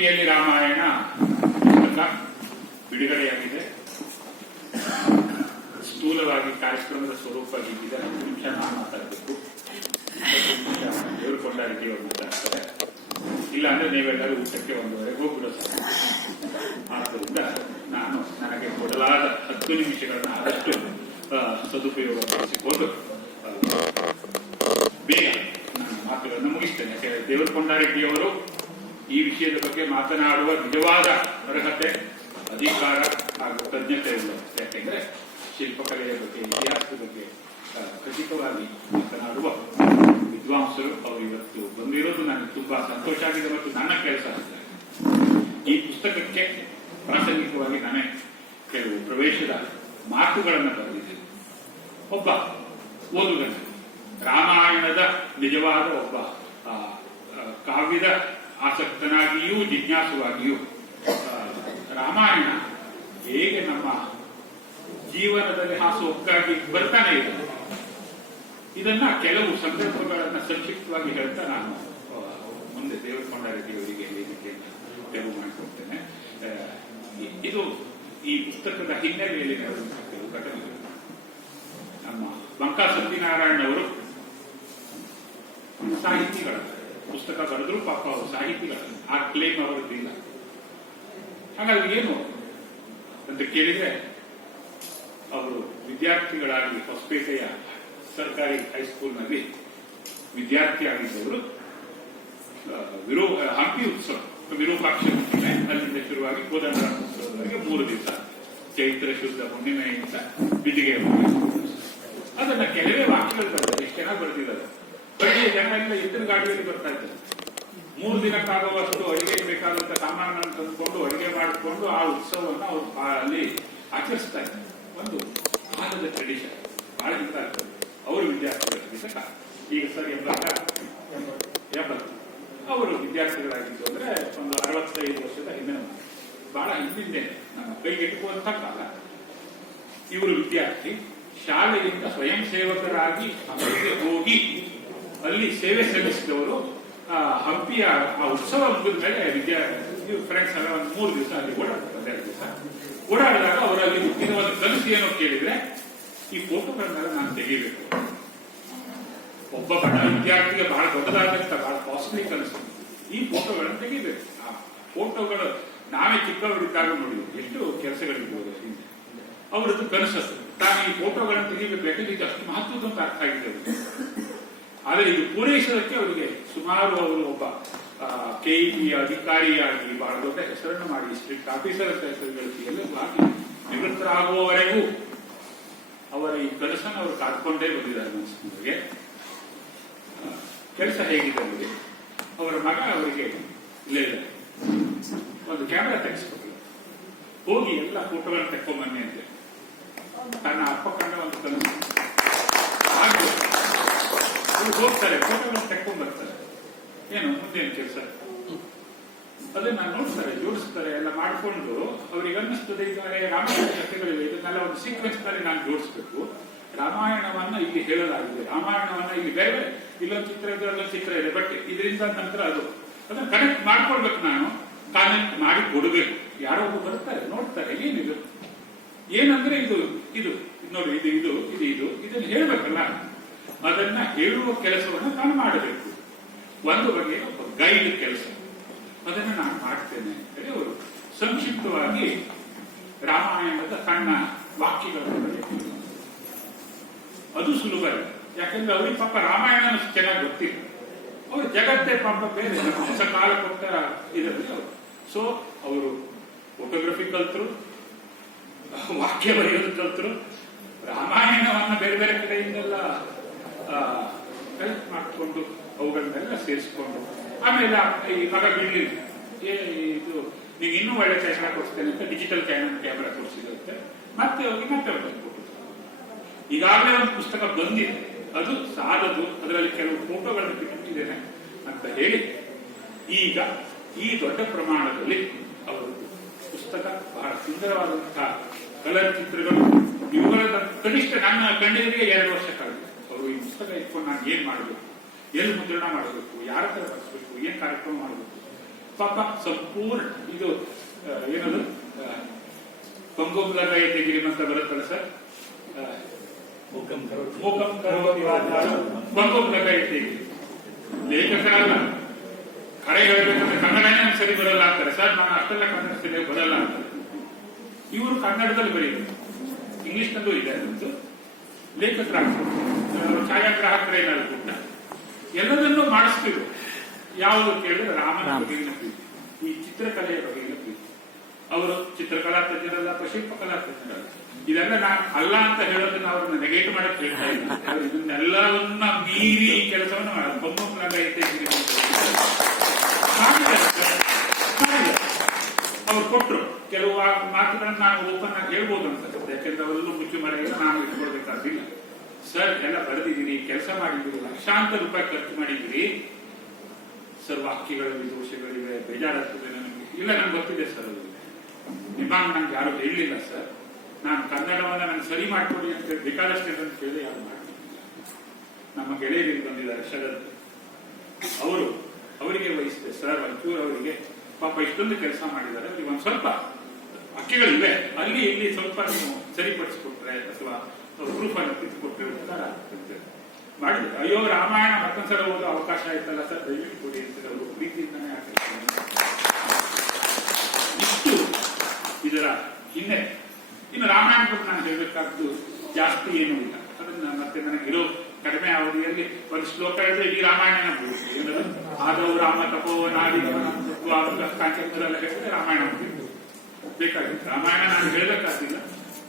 ಹಂಪಿಯಲ್ಲಿ ರಾಮಾಯಣ ಪುಸ್ತಕ ಬಿಡುಗಡೆಯಾಗಿದೆ. ಸ್ಥೂಲವಾಗಿ ಕಾರ್ಯಕ್ರಮದ ಸ್ವರೂಪ ಹೀಗಿದೆ. 10 ನಿಮಿಷ ನಾನು ಮಾತಾಡಬೇಕು, 20 ನಿಮಿಷ ದೇವರು ಕೊಂಡಾರಿಕೆಯವರು ಮಾತಾಡ್ತಾರೆ. ಇಲ್ಲ ಅಂದ್ರೆ ನೀವೆಲ್ಲರೂ ಊಟಕ್ಕೆ 1:30 ಹೋಗ್ಬಿಡೋ ಸಾಕು. ಆದ್ದರಿಂದ ನನಗೆ ಕೊಡಲಾದ 10 ನಿಮಿಷಗಳನ್ನ ಆದಷ್ಟು ಸದುಪಯೋಗಪಡಿಸಿಕೊಂಡು ಬೇಗ ನನ್ನ ಮಾತುಗಳನ್ನು ಮುಗಿಸ್ತೇನೆ. ಯಾಕೆಂದರೆ ದೇವರು ಕೊಂಡಾರಿಕೆಯವರು ಈ ವಿಷಯದ ಬಗ್ಗೆ ಮಾತನಾಡುವ ನಿಜವಾದ ಅರ್ಹತೆ, ಅಧಿಕಾರ ಹಾಗೂ ತಜ್ಞತೆ ಉಳ್ಳವರು. ಯಾಕೆಂದ್ರೆ ಶಿಲ್ಪಕಲೆಯ ಬಗ್ಗೆ, ಇತಿಹಾಸದ ಬಗ್ಗೆ ಖಚಿತವಾಗಿ ಮಾತನಾಡುವ ವಿದ್ವಾಂಸರು ಅವರು ಇವತ್ತು ಬಂದಿರೋದು ನನಗೆ ತುಂಬಾ ಸಂತೋಷ ಆಗಿದೆ ಮತ್ತು ನನ್ನ ಕೆಲಸ ಆಗಿದೆ. ಈ ಪುಸ್ತಕಕ್ಕೆ ಪ್ರಾಸಂಗಿಕವಾಗಿ ನಾನೇ ಕೆಲವು ಪ್ರವೇಶದ ಮಾತುಗಳನ್ನು ಬರೆದಿದ್ದೇನೆ. ಒಬ್ಬ ಓದುಗನ ರಾಮಾಯಣದ ನಿಜವಾದ ಒಬ್ಬ ಕಾವ್ಯದ ಆಸಕ್ತನಾಗಿಯೂ ಜಿಜ್ಞಾಸುವಾಗಿಯೂ ರಾಮಾಯಣ ಹೇಗೆ ನಮ್ಮ ಜೀವನದಲ್ಲಿ ಹಾಸುಹೊಕ್ಕಾಗಿ ಬರ್ತಾನೆ ಇದೆ, ಇದನ್ನ ಕೆಲವು ಸಂದರ್ಭಗಳನ್ನು ಸಂಕ್ಷಿಪ್ತವಾಗಿ ಹೇಳ್ತಾ ನಾನು ಮುಂದೆ ದೇವರ ಕೊಂಡಾರಿಕೆಯವರಿಗೆ ವೇದಿಕೆ ತೆರವು ಮಾಡಿಕೊಡ್ತೇನೆ. ಇದು ಈ ಪುಸ್ತಕದ ಹಿನ್ನೆಲೆಯಲ್ಲಿ ನಡೆದಂತಹ ಕೆಲವು ಘಟನೆಗಳು. ನಮ್ಮ ಬಂಕಾ ಸತ್ಯನಾರಾಯಣ ಅವರು ಸಾಹಿತಿಗಳ ಪುಸ್ತಕ ಬರೆದ್ರು, ಪಾಪ ಅವರು ಸಾಹಿತಿಗಳ ಆ ಕ್ಲೇಮ್ ಅವರದ್ದಿಲ್ಲ. ಹಾಗಾಗಿ ಏನು ಅಂತ ಕೇಳಿದ್ರೆ, ಅವರು ವಿದ್ಯಾರ್ಥಿಗಳಾಗಿ ಹೊಸಪೇಟೆಯ ಸರ್ಕಾರಿ ಹೈಸ್ಕೂಲ್ನಲ್ಲಿ ವಿದ್ಯಾರ್ಥಿಯಾಗಿದ್ದವರು. ಹಂಪಿ ಉತ್ಸವ, ವಿರೂಪಾಕ್ಷ ಹುಣ್ಣಿಮೆ ಅಲ್ಲಿಂದ ಶುರುವಾಗಿ ಕೋದಂಡರಾಮ ಉತ್ಸವದವರೆಗೆ 3 ದಿವಸ, ಚೈತ್ರ ಶುದ್ಧ ಹುಣ್ಣಿಮೆಯಿಂದ ಬಿದಿಗೆ. ಅದನ್ನ ಕೆಲವೇ ವಾಕ್ಯಗಳು ಬರ್ತದೆ, ಎಷ್ಟು ಚೆನ್ನಾಗಿ ಬರ್ತಿದ್ದಾರೆ. ಬೆಳಿಗ್ಗೆ ಜನ ಎಲ್ಲ ಎತ್ತಿನ ಗಾಡಿಯಲ್ಲಿ ಬರ್ತಾ ಇದ್ದಾರೆ. 3 ದಿನಕ್ಕಾಗುವಷ್ಟು ಅಡುಗೆ ಬೇಕಾದಂತ ಸಾಮಾನುಗಳನ್ನು ತಂದುಕೊಂಡು ಅಡುಗೆ ಮಾಡಿಕೊಂಡು ಆ ಉತ್ಸವವನ್ನು ಅವರು ಅಲ್ಲಿ ಆಚರಿಸ್ತಾ ಇದ್ದಾರೆ. ಒಂದು ಕಾಲದ ಟ್ರೆಡಿಷನ್, ಬಹಳ ಇಂತ ಆಗ್ತದೆ. ಅವರು ವಿದ್ಯಾರ್ಥಿಗಳ ಈಗ ಸರ್ 80 ಅವರು ವಿದ್ಯಾರ್ಥಿಗಳಾಗಿದ್ದು ಅಂದ್ರೆ ಒಂದು 65 ವರ್ಷದ ಹಿಂದಿನ, ಬಹಳ ಹಿಂದಿಂದೆ ನಮ್ಮ ಕೈಗೆಟುಕುವಂತ ಕಾಲ. ಇವರು ವಿದ್ಯಾರ್ಥಿ ಶಾಲೆಯಿಂದ ಸ್ವಯಂ ಸೇವಕರಾಗಿ ಹಂಪಿಗೆ ಹೋಗಿ ಅಲ್ಲಿ ಸೇವೆ ಸಲ್ಲಿಸಿದವರು. ಹಂಪಿಯ ಆ ಉತ್ಸವ ಮುಗಿದ ಮೇಲೆ ಫ್ರೆಂಡ್ಸ್ ಎಲ್ಲ ಒಂದು 3 ದಿವಸ ಅಲ್ಲಿ ಓಡಾಡ್ತಾರೆ. 2 ದಿವಸ ಓಡಾಡಿದಾಗ ಅವರಲ್ಲಿ ಹುಟ್ಟಿದ ಒಂದು ಕನಸು ಏನೋ ಕೇಳಿದ್ರೆ, ಈ ಫೋಟೋಗಳನ್ನೆಲ್ಲ ನಾನು ತೆಗಿಬೇಕು. ಒಬ್ಬ ಬಡ ವಿದ್ಯಾರ್ಥಿಗೆ ಬಹಳ ದೊಡ್ಡದಾದಂತ ಬಹಳ ಕಾಸ್ಟ್ಲಿ ಕನಸು, ಈ ಫೋಟೋಗಳನ್ನು ತೆಗಿಬೇಕು. ಆ ಫೋಟೋಗಳು ನಾವೇ ಚಿಕ್ಕವರಿದ್ದಾಗ ನೋಡಿದ್ವಿ, ಎಷ್ಟು ಕೆಲಸಗಳಿರ್ಬೋದು ಹಿಂದೆ. ಅವರದ್ದು ಕನಸು ತಾನು ಈ ಫೋಟೋಗಳನ್ನು ತೆಗಿಬೇಕು. ಯಾಕಂದ್ರೆ ಇದು ಅಷ್ಟು ಮಹತ್ವದ ಅಂತ ಅರ್ಥ ಆಗಿದೆ. ಆದರೆ ಇದು ಪೂರೈಸೋದಕ್ಕೆ ಅವರಿಗೆ ಸುಮಾರು ಅವರು ಒಬ್ಬ KEP ಅಧಿಕಾರಿಯಾಗಿ ಬಹಳ ದೊಡ್ಡ ಹೆಸರನ್ನು ಮಾಡಿ, ಸ್ಟ್ರಿಕ್ಟ್ ಆಫೀಸರ್ ಅಂತ ಹೆಸರು ಗಳಿಸಿ ಎಲ್ಲವೂ ಆಗಿ ನಿವೃತ್ತರಾಗುವವರೆಗೂ ಅವರ ಈ ಕನಸನ್ನು ಅವರು ಕಾದ್ಕೊಂಡೇ ಬಂದಿದ್ದಾರೆ. ಮನಸ್ಸಿನವರಿಗೆ ಕೆಲಸ ಹೇಗಿದೆ ಅಂದರೆ, ಅವರ ಮಗ ಅವರಿಗೆ ಇಲ್ಲೇ ಇಲ್ಲ, ಒಂದು ಕ್ಯಾಮೆರಾ ತೆಗೆಸ್ಕೊಟ್ಟಿಲ್ಲ, ಹೋಗಿ ಎಲ್ಲ ಫೋಟೋಗಳನ್ನು ತೆಕ್ಕೊಂಬನ್ನಿ ಅಂತ ತನ್ನ ಅಪ್ಪ ಕಂಡ ಒಂದು ಕನಸು. ಹಾಗೆ ಅವರು ಹೋಗ್ತಾರೆ, ಫೋಟೋಗಳನ್ನು ತೆಕ್ಕೊಂಡ್ ಬರ್ತಾರೆ. ಏನು ಮುಂದೇನು ಕೆಲಸ ಅದನ್ನ ನೋಡ್ತಾರೆ, ಜೋಡಿಸ್ತಾರೆ, ಎಲ್ಲ ಮಾಡಿಕೊಂಡು ಅವ್ರಿಗೆ ಅನ್ನಿಸ್ತದೆ ಇದ್ದಾರೆ ರಾಮಾಯಣ ಕಥೆಗಳಿವೆ, ಇದನ್ನೆಲ್ಲ ಒಂದು ಸೀಕ್ವೆನ್ಸ್ ನಲ್ಲಿ ನಾನು ಜೋಡಿಸ್ಬೇಕು. ರಾಮಾಯಣವನ್ನ ಇಲ್ಲಿ ಹೇಳಲಾಗಿದೆ, ರಾಮಾಯಣವನ್ನ ಇಲ್ಲಿ ಬೇರೆ ಬೇರೆ ಇಲ್ಲೊಂದು ಚಿತ್ರ ಇದೆ, ಅಲ್ಲೊಂದು ಚಿತ್ರ ಇದೆ, ಬಟ್ ಇದರಿಂದ ನಂತರ ಅದನ್ನ ಕನೆಕ್ಟ್ ಮಾಡ್ಕೊಳ್ಬೇಕು. ನಾನು ಕನೆಕ್ಟ್ ಮಾಡಿ ಕೊಡಬೇಕು. ಯಾರೋ ಒಬ್ಬರು ಬರ್ತಾರೆ, ನೋಡ್ತಾರೆ, ಏನಿದು ಏನಂದ್ರೆ ಇದು ಇದು ನೋಡಿ, ಇದನ್ನು ಹೇಳ್ಬೇಕಲ್ಲ, ಅದನ್ನ ಹೇಳುವ ಕೆಲಸವನ್ನು ನಾನು ಮಾಡಬೇಕು. ಒಂದು ಬಗೆಯ ಒಬ್ಬ ಗೈಡ್ ಕೆಲಸ, ಅದನ್ನು ನಾನು ಮಾಡ್ತೇನೆ ಹೇಳಿ ಅವರು ಸಂಕ್ಷಿಪ್ತವಾಗಿ ರಾಮಾಯಣದ ಸಣ್ಣ ವಾಕ್ಯಗಳನ್ನು ಬರೆಯುತ್ತಾರೆ. ಅದು ಸುಲಭ ಇಲ್ಲ, ಯಾಕಂದ್ರೆ ಅವ್ರಿಗೆ ಪಾಪ ರಾಮಾಯಣ ಚೆನ್ನಾಗಿ ಗೊತ್ತಿಲ್ಲ. ಅವರು ಜಗತ್ತೇ ಪಾಪ ಬೇರೆ ಹೊಸ ಕಾಲ ಕೊಟ್ಟ ಇದರಲ್ಲಿ ಅವರು. ಸೊ ಅವರು ಫೋಟೋಗ್ರಫಿ ಕಲ್ತರು, ವಾಕ್ಯ ಬರೆಯೋದು ಕಲ್ತರು, ರಾಮಾಯಣವನ್ನ ಬೇರೆ ಬೇರೆ ಕಡೆಯಿಂದೆಲ್ಲ ಕಲೆಕ್ಟ್ ಮಾಡಿಕೊಂಡು ಅವುಗಳನ್ನೆಲ್ಲ ಸೇರಿಸಿಕೊಂಡು, ಆಮೇಲೆ ಈ ಮಗ ಬಿಡ್ಲಿಲ್ಲ, ಇದು ನೀವು ಇನ್ನೂ ಒಳ್ಳೆ ಕ್ಯಾಮೆರಾ ಕೊಡಿಸ್ತೇನೆ ಅಂತ ಡಿಜಿಟಲ್ ಕ್ಯಾಮೆರಾ ಕೊಡಿಸಿರುತ್ತೆ. ಮತ್ತೆ ಹೋಗಿ ಮತ್ತೆ ಕೊಟ್ಟು ಈಗಾಗಲೇ ಒಂದು ಪುಸ್ತಕ ಬಂದಿದೆ, ಅದು ಸಾಲದು, ಅದರಲ್ಲಿ ಕೆಲವು ಫೋಟೋಗಳನ್ನು ಬಿಟ್ಟಿದ್ದೇನೆ ಅಂತ ಹೇಳಿ ಈಗ ಈ ದೊಡ್ಡ ಪ್ರಮಾಣದಲ್ಲಿ ಅವರು ಪುಸ್ತಕ ಬಹಳ ಸುಂದರವಾದಂತಹ ಕಲರ್ ಚಿತ್ರಗಳು, ಇವುಗಳ ಕನಿಷ್ಠ ನನ್ನ ಕಣ್ಣೆದುರಿಗೆ 2 ವರ್ಷ ಕಳೆದಿದೆ. ಅವರು ಈ ಪುಸ್ತಕ ಇಟ್ಕೊಂಡು ನಾನು ಏನ್ ಮಾಡಬೇಕು, ಎಲ್ಲಿ ಮುದ್ರಣ ಮಾಡಬೇಕು, ಯಾರ ಹತ್ರ ಬರೆಸಬೇಕು, ಏನ್ ಕಾರ್ಯಕ್ರಮ ಮಾಡಬೇಕು, ಪಾಪ ಸಂಪೂರ್ಣ ಇದು ಏನದು ಪಂಗೋಬ್ಲತೆ ಗಿರಿಮಂತ ಬರುತ್ತಲ್ಲ ಸರ್, ಮೂಕಂ ಕರೋತಿ ಪಂಗೋಬ್ಲತೆ ಲೇಖಕರಲ್ಲ. ಕರೆ ಹೇಳಬೇಕಂದ್ರೆ ಕನ್ನಡನೇ ಸರಿ ಬರಲ್ಲ ಅಂತಾರೆ ಸರ್, ನಾನು ಅಷ್ಟೆಲ್ಲ ಕನ್ನಡ ಸರಿಯಾಗಿ ಬರಲ್ಲ ಅಂತಾರೆ. ಇವರು ಕನ್ನಡದಲ್ಲಿ ಬರೀತಾರೆ, ಇಂಗ್ಲಿಷ್ನಲ್ಲೂ ಇದೆ ಒಂದು ಲೇಖಕರಾಗ್ತಾರೆ, ಛಾಯಾಗ್ರಾಹಕರೇನಾದ್ರು ಕೂಡ ಎಲ್ಲದನ್ನೂ ಮಾಡಿಸ್ತಿದ್ರು. ಯಾವುದು ಕೇಳಿದ್ರೆ ರಾಮನ ಬಗೆಗಿನ ಪ್ರೀತಿ, ಈ ಚಿತ್ರಕಲೆಯ ಬಗೆಗಿನ ಪ್ರೀತಿ. ಅವರು ಚಿತ್ರಕಲಾ ತಜ್ಞರಲ್ಲ, ಶಿಲ್ಪಕಲಾ ತಜ್ಞರಲ್ಲ. ಇದೆಲ್ಲ ನಾನು ಅಲ್ಲ ಅಂತ ಹೇಳೋದನ್ನ ಅವ್ರನ್ನ ನೆಗೆಟ್ ಮಾಡಕ್ ಹೇಳ್ತಾ ಇಲ್ಲ. ಇದನ್ನೆಲ್ಲವನ್ನ ಮೀರಿ ಈ ಕೆಲಸವನ್ನು ಅವ್ರು ಕೊಟ್ಟರು. ಕೆಲವು ಮಾತುಗಳನ್ನ ನಾನು ಓಪನ್ ಆಗಿ ಹೇಳ್ಬೋದು ಅನ್ಸುತ್ತೆ, ಯಾಕೆಂದ್ರೆ ಅವರೆಲ್ಲೂ ಮುಚ್ಚು ಮಳೆಗೆ ನಾನು ಇಟ್ಕೊಳ್ಬೇಕಾಗಿಲ್ಲ. ಸರ್ ಎಲ್ಲ ಬರೆದಿದ್ದೀರಿ, ಕೆಲಸ ಮಾಡಿದ್ದೀರಿ, ಲಕ್ಷಾಂತರ ರೂಪಾಯಿ ಖರ್ಚು ಮಾಡಿದ್ದೀರಿ ಸರ್, ವಾಕ್ಯಗಳಲ್ಲಿ ದೋಷಗಳಿವೆ, ಬೇಜಾರಾಗ್ತದೆ ನನಗೆ. ಇಲ್ಲ, ನನ್ಗೆ ಗೊತ್ತಿದೆ ಸರ್, ಅದು ನಿಮಾಂಗ ನಂಗೆ ಯಾರು ಹೇಳಲಿಲ್ಲ ಸರ್. ನಾನು ಕನ್ನಡವನ್ನ ನಾನು ಸರಿ ಮಾಡ್ಕೊಡಿ ಅಂತ ಹೇಳಿ ಬೇಕಾದಷ್ಟೇ ಅಂತ ಕೇಳಿ ಯಾರು ಮಾಡ್ತಿಲ್ಲ. ನಮ್ಮ ಗೆಳೆಯರಿಗೆ ಬಂದಿದ್ದಾರೆ ಶರತ್, ಅವರಿಗೆ ವಹಿಸಿದೆ ಸರ್, ಒಂಚೂರು ಅವರಿಗೆ ಪಾಪ ಇಷ್ಟೊಂದು ಕೆಲಸ ಮಾಡಿದ್ದಾರೆ, ಅವ್ರಿಗೆ ಒಂದ್ ಸ್ವಲ್ಪ ವಾಕ್ಯಗಳಿವೆ, ಅಲ್ಲಿ ಇಲ್ಲಿ ಸ್ವಲ್ಪ ನೀವು ಸರಿಪಡಿಸಿಕೊಟ್ರೆ ಅಥವಾ ಪ್ರೂಫ್ ಅನ್ನು ತಿದ್ದುಕೊಟ್ರೆ ಉತ್ತರ ಆಗ್ತದೆ ಮಾಡಿದ್ರೆ. ಅಯ್ಯೋ ರಾಮಾಯಣ ಮತ್ತೊಂದ್ಸಲ ಓದೋ ಅವಕಾಶ ಆಯ್ತಲ್ಲ ಸರ್, ದಯವಿಟ್ಟು ಕೊಡಿ ಅಂತ ಅವರು ಪ್ರೀತಿಯಿಂದಾನೇ ಆಗ್ತದೆ. ಇಷ್ಟು ಇದರ ಹಿನ್ನೆ. ಇನ್ನು ರಾಮಾಯಣ ಬಗ್ಗೆ ನಾನು ಹೇಳಬೇಕಾದ್ದು ಜಾಸ್ತಿ ಏನೂ ಇಲ್ಲ. ಅದನ್ನ ಮತ್ತೆ ನನಗಿರೋ ಕಡಿಮೆ ಅವಧಿಯಲ್ಲಿ ಒಂದು ಶ್ಲೋಕ ಹೇಳಿದ್ರೆ ಈ ರಾಮಾಯಣ ಏನದು ಆದವು ರಾಮ ತಪೋ ನಾಡಿದವನ ಕಾಂಚನದಲ್ಲ ಹೇಳಿದ್ರೆ ರಾಮಾಯಣ ಬೇಕಾಗಿತ್ತು. ರಾಮಾಯಣ ನಾನು ಹೇಳಬೇಕಾಗಿಲ್ಲ.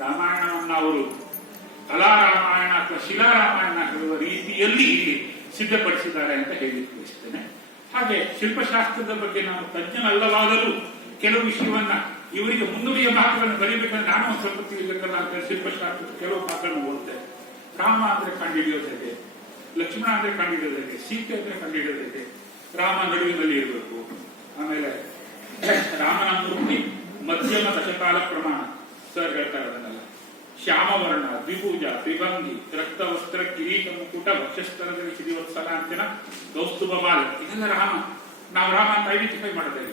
ರಾಮಾಯಣವನ್ನ ಅವರು ಕಲಾ ರಾಮಾಯಣ ಅಥವಾ ಶಿಲಾ ರಾಮಾಯಣ ಹೇಳುವ ರೀತಿಯಲ್ಲಿ ಇಲ್ಲಿ ಸಿದ್ಧಪಡಿಸಿದ್ದಾರೆ ಅಂತ ಹೇಳಿಕ್ಕೆ ಬಯಸ್ತೇನೆ. ಹಾಗೆ ಶಿಲ್ಪಶಾಸ್ತ್ರದ ಬಗ್ಗೆ ನಾನು ತಜ್ಞನಲ್ಲವಾದರೂ ಕೆಲವು ವಿಷಯವನ್ನ ಇವರಿಗೆ ಮುನ್ನುಡಿಯ ಭಾಗಗಳನ್ನು ಬರೀಬೇಕಂದ್ರೆ ನಾನು ಒಂದು ಸ್ವಲ್ಪ ತಿಳಿಬೇಕಲ್ಲ ಅಂತ ಶಿಲ್ಪಶಾಸ್ತ್ರದ ಕೆಲವು ಭಾಗಗಳನ್ನು ಓದ್ತೇನೆ. ರಾಮ ಅಂದ್ರೆ ಕಂಡುಹಿಡಿಯೋದು ಹೇಗೆ, ಲಕ್ಷ್ಮಣ ಅಂದ್ರೆ ಕಂಡುಹಿಡಿಯೋದು ಹೇಗೆ, ಸೀತೆ ಅಂದ್ರೆ ಕಂಡುಹಿಡಿಯೋದು ಹೇಗೆ, ರಾಮ ನಡುವಿನಲ್ಲಿ ಇರಬೇಕು. ಆಮೇಲೆ ರಾಮನ ಮೂರ್ತಿ ಮಧ್ಯಮ ದಶಕಾಲ ಪ್ರಮಾಣ ಸರ್ ಹೇಳ್ತಾರೆ, ಅದನ್ನೆಲ್ಲ ಶ್ಯಾಮವರ್ಣ, ದ್ವಿಭುಜ, ತ್ರಿಭಂಗಿ, ರಕ್ತವಸ್ತ್ರ, ಕಿರೀಟ, ಮುಕುಟ, ವಕ್ಷಸ್ಥಳದಲ್ಲಿ ಸಿರಿವತ್ಸಲ ಅಂತಿನ ಕೌಸ್ತುಭ ಬಾಲ, ಇದೆಲ್ಲ ರಾಮ. ನಾವು ರಾಮ ಅಂತ ಐಡೆಂಟಿಫೈ ಮಾಡೋದೇ.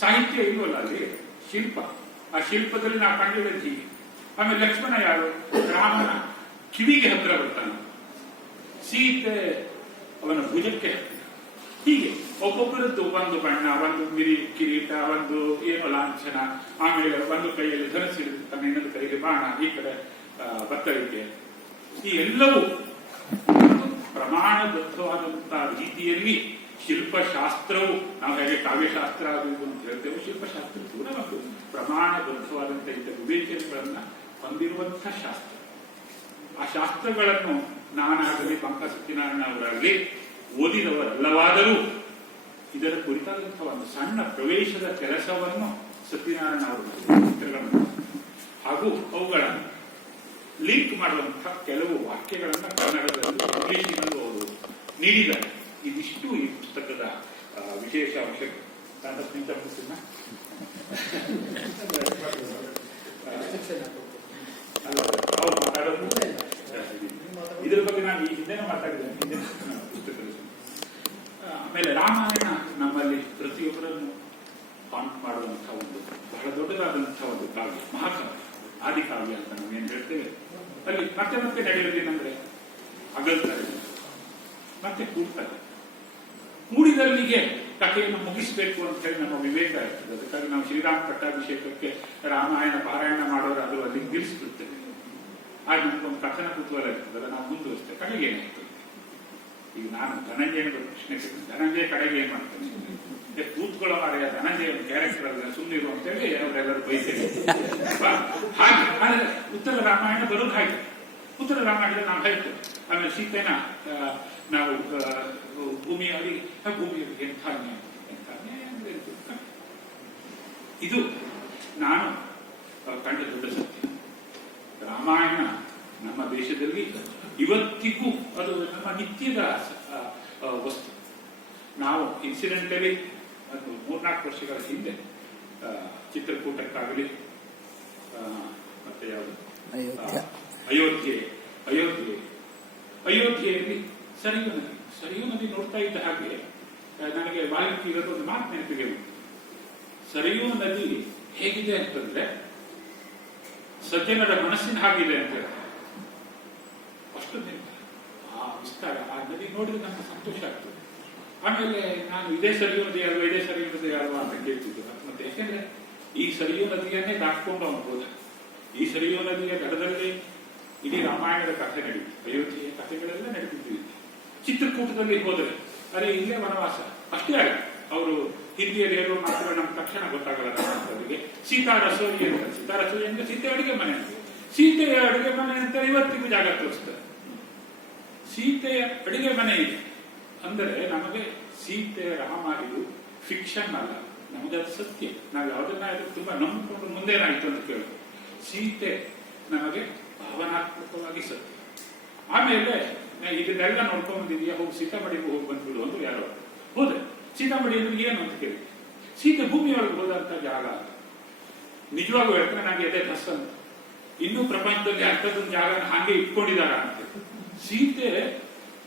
ಸಾಹಿತ್ಯ ಇಲ್ವಲ್ಲ ಅಲ್ಲಿ, ಶಿಲ್ಪ. ಆ ಶಿಲ್ಪದಲ್ಲಿ ನಾವು ಕಂಡಿರೋದು ಹೀಗೆ. ಆಮೇಲೆ ಲಕ್ಷ್ಮಣ ಯಾರು, ರಾಮನ ಕಿವಿಗೆ ಹತ್ತಿರ ಬರ್ತಾನೆ, ಸೀತೆ ಅವನ ಭುಜಕ್ಕೆ ಹತ್ತಿರ. ಹೀಗೆ ಒಬ್ಬೊಬ್ಬರದ್ದು ಒಂದು ಬಣ್ಣ, ಒಂದು ಕಿರೀಟ, ಒಂದು ಏನೋ ಲಾಂಛನ, ಆಮೇಲೆ ಒಂದು ಕೈಯಲ್ಲಿ ಧರಿಸಿರುತ್ತಾನೆ, ಇನ್ನೊಂದು ಕೈಗೆ ಬಾಣ, ಈ ಕಡೆ ಬತ್ತಳಿಕೆ. ಈ ಎಲ್ಲವೂ ಪ್ರಮಾಣಬದ್ಧವಾದಂತಹ ರೀತಿಯಲ್ಲಿ ಶಿಲ್ಪಶಾಸ್ತ್ರವು, ನಾವು ಹೇಗೆ ಕಾವ್ಯಶಾಸ್ತ್ರ ಆಗುವುದು ಅಂತ ಹೇಳ್ತೇವೆ, ಶಿಲ್ಪಶಾಸ್ತ್ರ ಕೂಡ ಒಂದು ಪ್ರಮಾಣಬದ್ಧವಾದಂತಹ ಇಂಥ ವಿವೇಚನೆಗಳನ್ನ ಹೊಂದಿರುವಂತಹ ಶಾಸ್ತ್ರ. ಆ ಶಾಸ್ತ್ರಗಳನ್ನು ನಾನಾಗಲಿ ಪಂಕ ಸತ್ಯನಾರಾಯಣ ಅವರಾಗಲಿ ಓದಿದವರಲ್ಲವಾದರೂ ಇದರ ಕುರಿತಾದಂತಹ ಒಂದು ಸಣ್ಣ ಪ್ರವೇಶದ ಕೆಲಸವನ್ನು ಸತ್ಯನಾರಾಯಣ ಅವರು ಹಾಗೂ ಅವುಗಳ ಲಿಂಕ್ ಮಾಡುವಂತಹ ಕೆಲವು ವಾಕ್ಯಗಳನ್ನು ಕನ್ನಡದಲ್ಲೂ ಇಂಗ್ಲಿಷಿನಲ್ಲೂ ಅವರು ನೀಡಿದ್ದಾರೆ. ಇದಿಷ್ಟು ಈ ಪುಸ್ತಕದ ವಿಶೇಷ ಅಂಶ. ಅವ್ರು ಮಾತಾಡೋದು ಇದ್ರ ಬಗ್ಗೆ ನಾನು ಈ ಹಿಂದೆನೂ ಮಾತಾಡಿದ್ದೇನೆ, ಹಿಂದಿನ ಪುಸ್ತಕದಲ್ಲಿ. ಆಮೇಲೆ ರಾಮಾಯಣ ನಮ್ಮಲ್ಲಿ ಪ್ರತಿಯೊಬ್ಬರನ್ನು ಕಾಂಟ್ ಮಾಡುವಂತಹ ಒಂದು ಬಹಳ ದೊಡ್ಡದಾದಂತಹ ಒಂದು ಕಾವ್ಯ, ಮಹಾಕಾವ್ಯ, ಆದಿಕಾವ್ಯ ಅಂತ ನಾವೇನು ಹೇಳ್ತೇವೆ. ಅಲ್ಲಿ ಮತ್ತೆ ಮತ್ತೆ ನಡೆಯೋದೇನೆಂದ್ರೆ ಅಗಲ್ತಾರೆ, ಮತ್ತೆ ಕೂಡ್ತಾರೆ. ಕೂಡಿದಲ್ಲಿಗೆ ಕಥೆಯನ್ನು ಮುಗಿಸಬೇಕು ಅಂತ ಹೇಳಿ ನಮ್ಮ ವಿವೇಕ ಇರ್ತದೆ. ಅದಕ್ಕಾಗಿ ನಾವು ಶ್ರೀರಾಮ ಪಟ್ಟಾಭಿಷೇಕಕ್ಕೆ ರಾಮಾಯಣ ಪಾರಾಯಣ ಮಾಡೋರು ಅದು ಅಲ್ಲಿ ನಿಲ್ಲಿಸ್ಬಿಡ್ತೇವೆ. ಆಗ ನಮ್ಗೊಂದು ಕಥನ ಕುತೂಹಲ ಇರ್ತದಲ್ಲ, ನಾವು ಮುಂದುವರಿಸ್ತೇವೆ. ಕಡೆಗೆ ಏನಾಗ್ತದೆ, ಈಗ ನಾನು ಧನಂಜಯನ ಪ್ರಶ್ನೆ ಕೇಳ್ತೇನೆ, ಧನಂಜಯ ಕಡೆಗೆ ಏನ್ ಮಾಡ್ತೇನೆ, ಕೂತ್ಕೊಳ್ಳೋ ಮಾರೆಯ ಧನಂಜಯ ಕ್ಯಾರೆಕ್ಟರ್ ಅಲ್ಲ, ಸುಮ್ಮನಿರು ಅಂತೇಳಿ ಅವರೆಲ್ಲರೂ ಬೈತೇವೆ. ಹಾಗೆ ಆದ್ರೆ ಉತ್ತರ ರಾಮಾಯಣ ಬರೋದು ಹಾಗೆ. ಉತ್ತರ ರಾಮಾಯಣದಲ್ಲಿ ನಾವು ಹೇಳ್ತೇವೆ. ಆಮೇಲೆ ಸೀತೆನ ನಾವು ಭೂಮಿಯಲ್ಲಿ ಎಂಥ ಅಂದ್ರೆ ಇದು ನಾನು ಕಂಡ ದೊಡ್ಡ ಸತ್ಯ. ರಾಮಾಯಣ ನಮ್ಮ ದೇಶದಲ್ಲಿ ಇವತ್ತಿಗೂ ಅದು ನಮ್ಮ ನಿತ್ಯದ ವಸ್ತು. ನಾವು ಇನ್ಸಿಡೆಂಟಲಿ ಒಂದು 3-4 ವರ್ಷಗಳ ಹಿಂದೆ ಚಿತ್ರಕೂಟಕ್ಕಾಗಲಿ ಮತ್ತೆ ಯಾವುದು ಅಯೋಧ್ಯೆಯಲ್ಲಿ ಸರಿಯೂ ನದಿ ನೋಡ್ತಾ ಇದ್ದ ಹಾಗೆ ನನಗೆ ವಾಲ್ಮೀಕಿ ಇರೋದು ಒಂದು ಮಾತು ನೆನಪಿಗೆ ಬಂತು. ಸರಿಯೂ ನದಿ ಹೇಗಿದೆ ಅಂತಂದ್ರೆ ಸಜ್ಜನರ ಮನಸ್ಸಿನ ಹಾಗಿದೆ ಅಂತ ಹೇಳ್ತಾರೆ. ಅಷ್ಟು ಆ ವಿಸ್ತಾರ, ಆ ನದಿ ನೋಡಿದ್ರೆ ನಮ್ಗೆ ಸಂತೋಷ ಆಗ್ತದೆ. ಆಮೇಲೆ ನಾನು ಇದೇ ಸರಿಯೂ ನದಿ ಅಲ್ವಾ, ಇದೇ ಸರಿಯೂ ನದಿ ಅಲ್ವಾ ಅಂತ ಕೇಳ್ತಿದ್ದು. ಮತ್ತೆ ಯಾಕೆಂದ್ರೆ ಈ ಸರಿಯೂ ನದಿಯನ್ನೇ ದಾಟ್ಕೊಂಡು ಅವನು ಹೋದ. ಈ ಸರಿಯೂ ನದಿಯ ದಡದಲ್ಲಿ ಇಡೀ ರಾಮಾಯಣದ ಕಥೆ ನಡೀತು, ಅಯೋಧ್ಯೆಯ ಕಥೆಗಳೆಲ್ಲ ನಡೀತಿದ್ವಿ. ಚಿತ್ರಕೂಟದಲ್ಲಿ ಹೋದರೆ ಅರೆ ಇಲ್ಲೇ ವನವಾಸ ಅಷ್ಟೇ ಅಲ್ಲ, ಅವರು ಹಿಂದಿಯಲ್ಲಿ ಹೇಳುವ ಮಾತುಗಳು ನಮ್ಗೆ ತಕ್ಷಣ ಗೊತ್ತಾಗಲ್ಲ. ಅವರಿಗೆ ಸೀತಾ ರಸೋಯಿ ಅಂತ, ಸೀತಾ ರಸೋಯಿ ಅಂದ್ರೆ ಸೀತೆ ಅಡುಗೆ ಮನೆ ಅಂತ. ಸೀತೆಯ ಅಡುಗೆ ಮನೆ ಅಂತ ಇವತ್ತಿಗೂ ಜಾಗ ತೋರಿಸ್ತಾರೆ. ಸೀತೆಯ ಅಡುಗೆ ಮನೆ ಇದೆ ಅಂದರೆ ನಮಗೆ ಸೀತೆ ರಾಮ ಇದು ಫಿಕ್ಷನ್ ಅಲ್ಲ, ನಮಗೆ ಅದು ಸತ್ಯ. ನಾವು ಯಾವುದನ್ನಾದ್ರೂ ತುಂಬಾ ನಂಬಿಕೊಂಡು ಮುಂದೇನಾಯ್ತು ಅಂತ ಕೇಳೋದು. ಸೀತೆ ನಮಗೆ ಭಾವನಾತ್ಮಕವಾಗಿ ಸತ್ಯ. ಆಮೇಲೆ ಇದನ್ನೆಲ್ಲ ನೋಡ್ಕೊಂಡು ಬಂದಿದೆಯಾ, ಹೋಗಿ ಸೀತಾಮಡಿಗೆ ಹೋಗಿ ಬಂದ್ಬಿಡು ಅಂದ್ರೆ ಯಾರೋ ಹೋದ್ರೆ ಸೀತಾಮಡಿ ಅಂದ್ರೆ ಏನು ಅಂತ ಕೇಳಿ, ಸೀತೆ ಭೂಮಿಯೊಳಗೆ ಹೋದಂತ ಜಾಗ. ನಿಜವಾಗೂ ಹೇಳ್ತಾರೆ ನನಗೆ ಅದೇ ಕಷ್ಟ ಅಂತ. ಇನ್ನೂ ಪ್ರಪಂಚದಲ್ಲಿ ಅಂಥದ್ದೊಂದು ಜಾಗ ಹಾಗೆ ಇಟ್ಕೊಂಡಿದಾರ ಅಂತ. ಸೀತೆ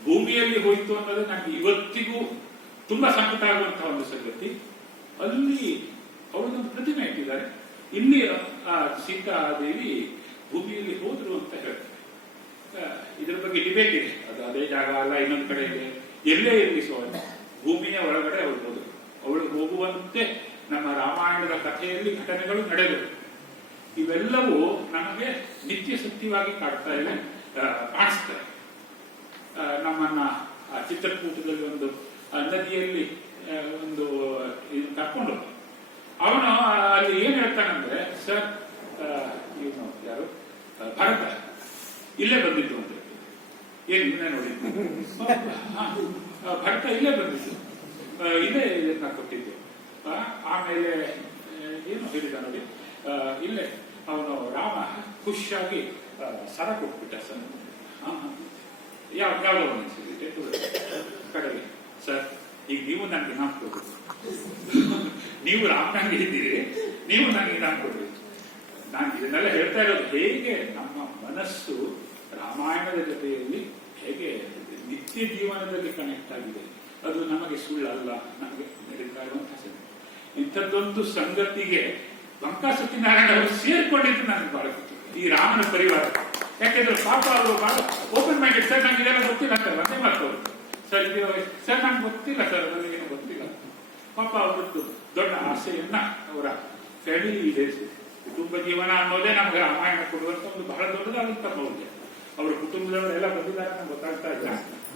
ಭೂಮಿಯಲ್ಲಿ ಹೋಯ್ತು ಅನ್ನೋದು ನನಗೆ ಇವತ್ತಿಗೂ ತುಂಬಾ ಸಂಕಟ ಆಗುವಂತಹ ಒಂದು ಸಂಗತಿ. ಅಲ್ಲಿ ಅವಳದೊಂದು ಪ್ರತಿಮೆ ಇಟ್ಟಿದ್ದಾರೆ. ಇಲ್ಲಿ ಆ ಸೀತಾದೇವಿ ಭೂಮಿಯಲ್ಲಿ ಹೋದ್ರು ಅಂತ ಹೇಳ್ತಾರೆ. ಇದ್ರ ಬಗ್ಗೆ ಡಿಬೇಟ್ ಇದೆ, ಅದು ಅದೇ ಜಾಗ ಅಲ್ಲ, ಇನ್ನೊಂದು ಕಡೆ ಇದೆ, ಎಲ್ಲೇ ಇರಲಿ. ಸೊ ಭೂಮಿಯ ಒಳಗಡೆ ಅವಳು ಹೋದರು. ಅವಳು ಹೋಗುವಂತೆ ನಮ್ಮ ರಾಮಾಯಣದ ಕಥೆಯಲ್ಲಿ ಘಟನೆಗಳು ನಡೆದವು. ಇವೆಲ್ಲವೂ ನಮಗೆ ನಿತ್ಯ ಸತ್ಯವಾಗಿ ಕಾಡ್ತಾ ಇವೆ, ಕಾಣಿಸ್ತವೆ. ನಮ್ಮನ್ನ ಚಿತ್ರಕೂಟದಲ್ಲಿ ಒಂದು ನದಿಯಲ್ಲಿ ಒಂದು ಕರ್ಕೊಂಡು ಅವನು ಅಲ್ಲಿ ಏನ್ ಹೇಳ್ತಾನಂದ್ರೆ, ಸರ್ ಇವನು ಯಾರು ಭರತ ಇಲ್ಲೇ ಬಂದಿದ್ದು ಅಂತ ಏನ್ ನೋಡಿ, ಭರತ ಇಲ್ಲೇ ಬಂದಿದ್ದು, ಇಲ್ಲೇ ಇದನ್ನ ಕೊಟ್ಟಿದ್ದು. ಆಮೇಲೆ ಏನು ಹೇಳಿದ ನೋಡಿ, ಇಲ್ಲೇ ಅವನು ರಾಮ ಖುಷಿಯಾಗಿ ಸರ ಕೊಟ್ಬಿಟ್ಟ ಸರ್. ಯಾವ್ದೋ ಒಂದು ಕಡೆಗೆ, ಸರ್ ಈಗ ನೀವು ನನಗೆ ಇನಾಮ್ ಕೊಡ್ಬೇಕು, ನೀವು ರಾಮನಾಗಿ ಇದ್ದೀರಿ, ನೀವು ನನಗೆ ಇನಾಮ್ ಕೊಡ್ಬೇಕು. ನಾನು ಇದನ್ನೆಲ್ಲ ಹೇಳ್ತಾ ಇರೋದು ಹೇಗೆ ನಮ್ಮ ಮನಸ್ಸು ರಾಮಾಯಣದ ಜೊತೆಯಲ್ಲಿ ಹೇಗೆ ನಿತ್ಯ ಜೀವನದಲ್ಲಿ ಕನೆಕ್ಟ್ ಆಗಿದೆ. ಅದು ನಮಗೆ ಸುಳ್ಳಲ್ಲ, ನಮಗೆ ನಡೀತಾ ಇರುವಂತಹ ಸಂಗತಿ. ಇಂಥದ್ದೊಂದು ಸಂಗತಿಗೆ ಬಂಕಾ ಸತ್ಯನಾರಾಯಣ ಅವರು ಸೇರ್ಕೊಂಡಿದ್ದು ನನಗೆ ಬಹಳ ಗೊತ್ತಿಲ್ಲ, ಈ ರಾಮನ ಪರಿವಾರ. ಯಾಕೆಂದ್ರೆ ಪಾಪ ಅವರು ಬಹಳ ಓಪನ್ ಮೈಂಡೆಡ್. ಸರ್ ನಂಗೆ ಇದೆಲ್ಲ ಗೊತ್ತಿಲ್ಲ ಸರ್, ಒಂದೇ ಮಾತವರು ಸರ್, ಸರ್ ನಂಗೆ ಗೊತ್ತಿಲ್ಲ ಸರ್, ನನಗೇನು ಗೊತ್ತಿಲ್ಲ. ಪಾಪ ಅವರದ್ದು ದೊಡ್ಡ ಆಸೆಯನ್ನ ಅವರ ಫ್ಯಾಮಿಲಿ ಇದೆ. ಕುಟುಂಬ ಜೀವನ ಅನ್ನೋದೇ ನಮ್ಗೆ ರಾಮಾಯಣ ಕೊಡುವಂತ ಒಂದು ಬಹಳ ದೊಡ್ಡದಾದಂತ ಮೌಲ್ಯ. ಅವರ ಕುಟುಂಬದವರೆಲ್ಲ ಬಂದಿದ್ದಾರೆ ನಮ್ಗೆ ಗೊತ್ತಾಗ್ತಾ ಇಲ್ಲ.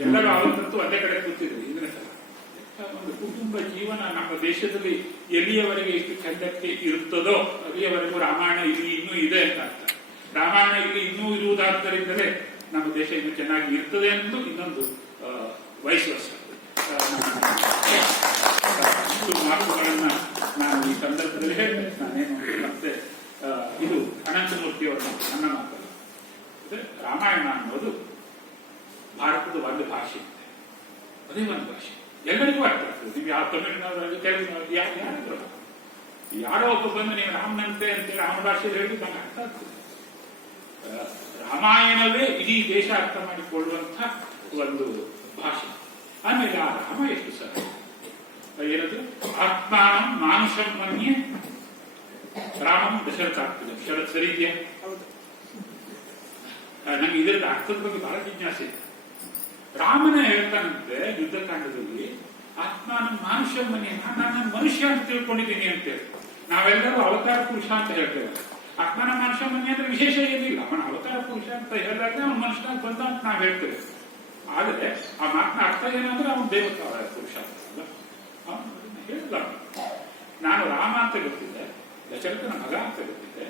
ಎಲ್ಲರೂ ಅವತ್ತಂತೂ ಒಂದೇ ಕಡೆ ಕೂತಿದ್ರು. ಇದನ್ನ ಒಂದು ಕುಟುಂಬ ಜೀವನ ನಮ್ಮ ದೇಶದಲ್ಲಿ ಎಲ್ಲಿಯವರೆಗೆ ಎಷ್ಟು ಚಂದಕ್ಕೆ ಇರುತ್ತದೋ ಅಲ್ಲಿಯವರೆಗೂ ರಾಮಾಯಣ ಇಲ್ಲಿ ಇನ್ನೂ ಇದೆ ಅಂತ ಅರ್ಥ. ರಾಮಾಯಣ ಇಲ್ಲಿ ಇನ್ನೂ ಇರುವುದಾದ್ದರಿಂದಲೇ ನಮ್ಮ ದೇಶ ಇನ್ನೂ ಚೆನ್ನಾಗಿ ಇರ್ತದೆ ಅನ್ನೋದು ಇನ್ನೊಂದು ವಯಸ್ಸು. ಮಾತುಗಳನ್ನ ನಾನು ಈ ಸಂದರ್ಭದಲ್ಲಿ ಹೇಳ್ತೇನೆ. ನಾನೇನು ಮತ್ತೆ ಇದು ಅನಂತಮೂರ್ತಿಯವರ ನನ್ನ ಮಾತಲ್ಲ. ರಾಮಾಯಣ ಅನ್ನೋದು ಭಾರತದ ಒಂದು ಭಾಷೆ, ಅದೇ ಒಂದು ಭಾಷೆ ಎಲ್ಲರಿಗೂ ಅರ್ಥ ಆಗ್ತದೆ. ನೀವು ಯಾವ ತಮಿಳಿನವರಲ್ಲಿ, ತೆಲುಗಿನವರಲ್ಲಿ ಯಾರಾದ್ರೂ ಯಾರೋ ಒಬ್ಬ ಬಂದು ನೀವು ರಾಮನಂತೆ ಅಂತೇಳಿ ರಾಮ ಭಾಷೆಯಲ್ಲಿ ಹೇಳಿ ನಮ್ಗೆ ಅರ್ಥ ಆಗ್ತದೆ. ರಾಮಾಯಣವೇ ಇಡೀ ದೇಶ ಅರ್ಥ ಮಾಡಿಕೊಳ್ಳುವಂಥ ಒಂದು ಭಾಷೆ. ಆಮೇಲೆ ಆ ರಾಮ ಎಷ್ಟು ಸಹ ಏನದು ಆತ್ಮಾನಂ ಮಾನುಷಂ ಮನ್ಯೆ ರಾಮಂ ದಶರಥ ಆಗ್ತದೆ. ಶರತ್ ಸರಿ ಇದೆಯಾ? ನಂಗೆ ಇದರದ ಅರ್ಥದ ಬಗ್ಗೆ ಬಹಳ ಜಿಜ್ಞಾಸೆ ಇದೆ. ರಾಮನ ಹೇಳ್ತಾನಂತೆ ಯುದ್ಧಕಾಂಡದಲ್ಲಿ, ಆತ್ಮಾನ ಮನುಷ್ಯ ಮನೆ, ನಾನು ಮನುಷ್ಯ ಅಂತ ತಿಳ್ಕೊಂಡಿದ್ದೀನಿ ಅಂತೇಳಿ. ನಾವೆಲ್ಲರೂ ಅವತಾರ ಪುರುಷ ಅಂತ ಹೇಳ್ತೇವೆ. ಆತ್ಮಾನ ಮನುಷ್ಯ ಮನೆ ಅಂದ್ರೆ ವಿಶೇಷ ಏನಿಲ್ಲ, ಅವನ ಅವತಾರ ಪುರುಷ ಅಂತ ಹೇಳಿದಾಗ ಅವನ ಮನುಷ್ಯನಾಗಿ ಬಂದ ಅಂತ ನಾವು ಹೇಳ್ತೇವೆ. ಆದರೆ ಆ ಮಾತನ ಅರ್ಥ ಏನಂದ್ರೆ ಅವನು ದೇವತಾರ ಪುರುಷ ಅಂತಲ್ಲ. ಹೇಳಿಲ್ಲ, ನಾನು ರಾಮ ಅಂತ ಗೊತ್ತಿದ್ದೆ, ದಶರಥನ ಮಗ ಅಂತ ಗೊತ್ತಿದ್ದೆ,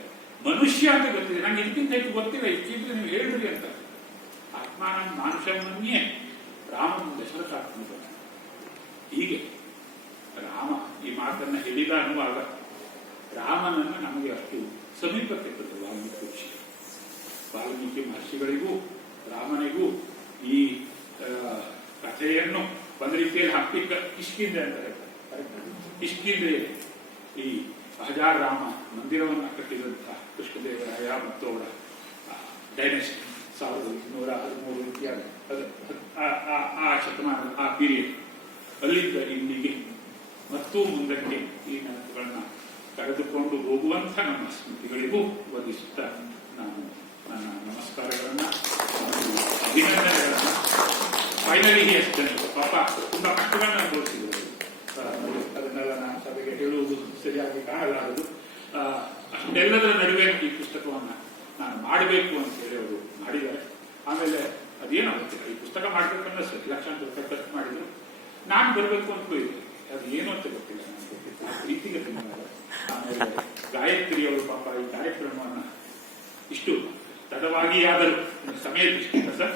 ಮನುಷ್ಯ ಅಂತ ಗೊತ್ತಿದೆ, ನಂಗೆ ಇದಕ್ಕಿಂತ ಹೆಚ್ಚು ಗೊತ್ತಿಲ್ಲ, ಇಕ್ಕಿದ್ರೆ ನೀವು ಹೇಳಿದ್ರಿ ಅಂತ. ಆತ್ಮಾನ ಮಾನುಷಮನ್ಯೇ ರಾಮನ ದಶರಥ ಆತ್ಮದ. ಹೀಗೆ ರಾಮ ಈ ಮಾತನ್ನ ಹೇಳಿದ ಅನ್ನುವಾಗ ರಾಮನನ್ನ ನಮಗೆ ಅಷ್ಟು ಸಮೀಪಕ್ಕೆ ತಂದು ವಾಲ್ಮೀಕಿ ಋಷಿ, ವಾಲ್ಮೀಕಿ ಮಹರ್ಷಿಗಳಿಗೂ ರಾಮನಿಗೂ ಈ ಕಥೆಯನ್ನು ಒಂದು ರೀತಿಯಲ್ಲಿ ಹಂಪಿಕ ಕಿಷ್ಕಿಂದೆ ಅಂತ ಹೇಳ್ತಾರೆ. ಕಿಷ್ಕಿಂದೆ ಈ ಹಜಾರ ರಾಮ ಮಂದಿರವನ್ನು ಕಟ್ಟಿದಂತಹ ಕೃಷ್ಣದೇವರಾಯ ಮತ್ತು ಅವರ ಡೈನೆಸ್ಟಿ 1213 ಇತ್ಯಾದಿ ಆ ಶತಮಾನ, ಆ ಪೀರಿಯಡ್ ಅಲ್ಲಿದ್ದ ಇಲ್ಲಿಗೆ ಮತ್ತು ಮುಂದಕ್ಕೆ ಈ ನೆನಪುಗಳನ್ನ ಕರೆದುಕೊಂಡು ಹೋಗುವಂಥ ನಮ್ಮ ಸ್ಮೃತಿಗಳಿಗೂ ವಂದಿಸುತ್ತಾ ನಾನು ನನ್ನ ನಮಸ್ಕಾರಗಳನ್ನು ಅಭಿನಂದನೆಗಳನ್ನು ಫೈನಲಿ ಅಷ್ಟೇ ಪಾಪ ತುಂಬ ಕಷ್ಟಗಳನ್ನ ಅನುಭವಿಸಿದರು. ಅದನ್ನೆಲ್ಲ ನಾನು ಸಭೆಗೆ ಹೇಳುವುದು ಸರಿಯಾಗಿ ಕಾಣಲಾರದು. ಅಷ್ಟೆಲ್ಲದರ ನಡುವೆ ಈ ಪುಸ್ತಕವನ್ನು ನಾನು ಮಾಡಬೇಕು ಅಂತ ಹೇಳಿ ಅವರು ಮಾಡಿದ್ದಾರೆ. ಆಮೇಲೆ ಅದೇನಾಗುತ್ತೆ, ಈ ಪುಸ್ತಕ ಮಾಡಬೇಕಂದ್ರೆ ಲಕ್ಷಾಂತರ ರೂಪಾಯಿ ಖರ್ಚು ಮಾಡಿದ್ರು. ನಾನು ಬರಬೇಕು ಅಂದ್ಕೊಂಡಿದ್ದೆ, ಅದು ಏನು ಅಂತ ಗೊತ್ತಿಲ್ಲ, ನನಗೆ ಗೊತ್ತಿಲ್ಲ ಪ್ರೀತಿಗೆ ತಿಂಗಳ. ಆಮೇಲೆ ಗಾಯತ್ರಿಯವರು ಪಾಪ ಈ ಕಾರ್ಯಕ್ರಮವನ್ನು ಇಷ್ಟು ತಡವಾಗಿ ಆದರೂ ಸಮಯ ದೃಷ್ಟಿಯಿಂದ ಸರ್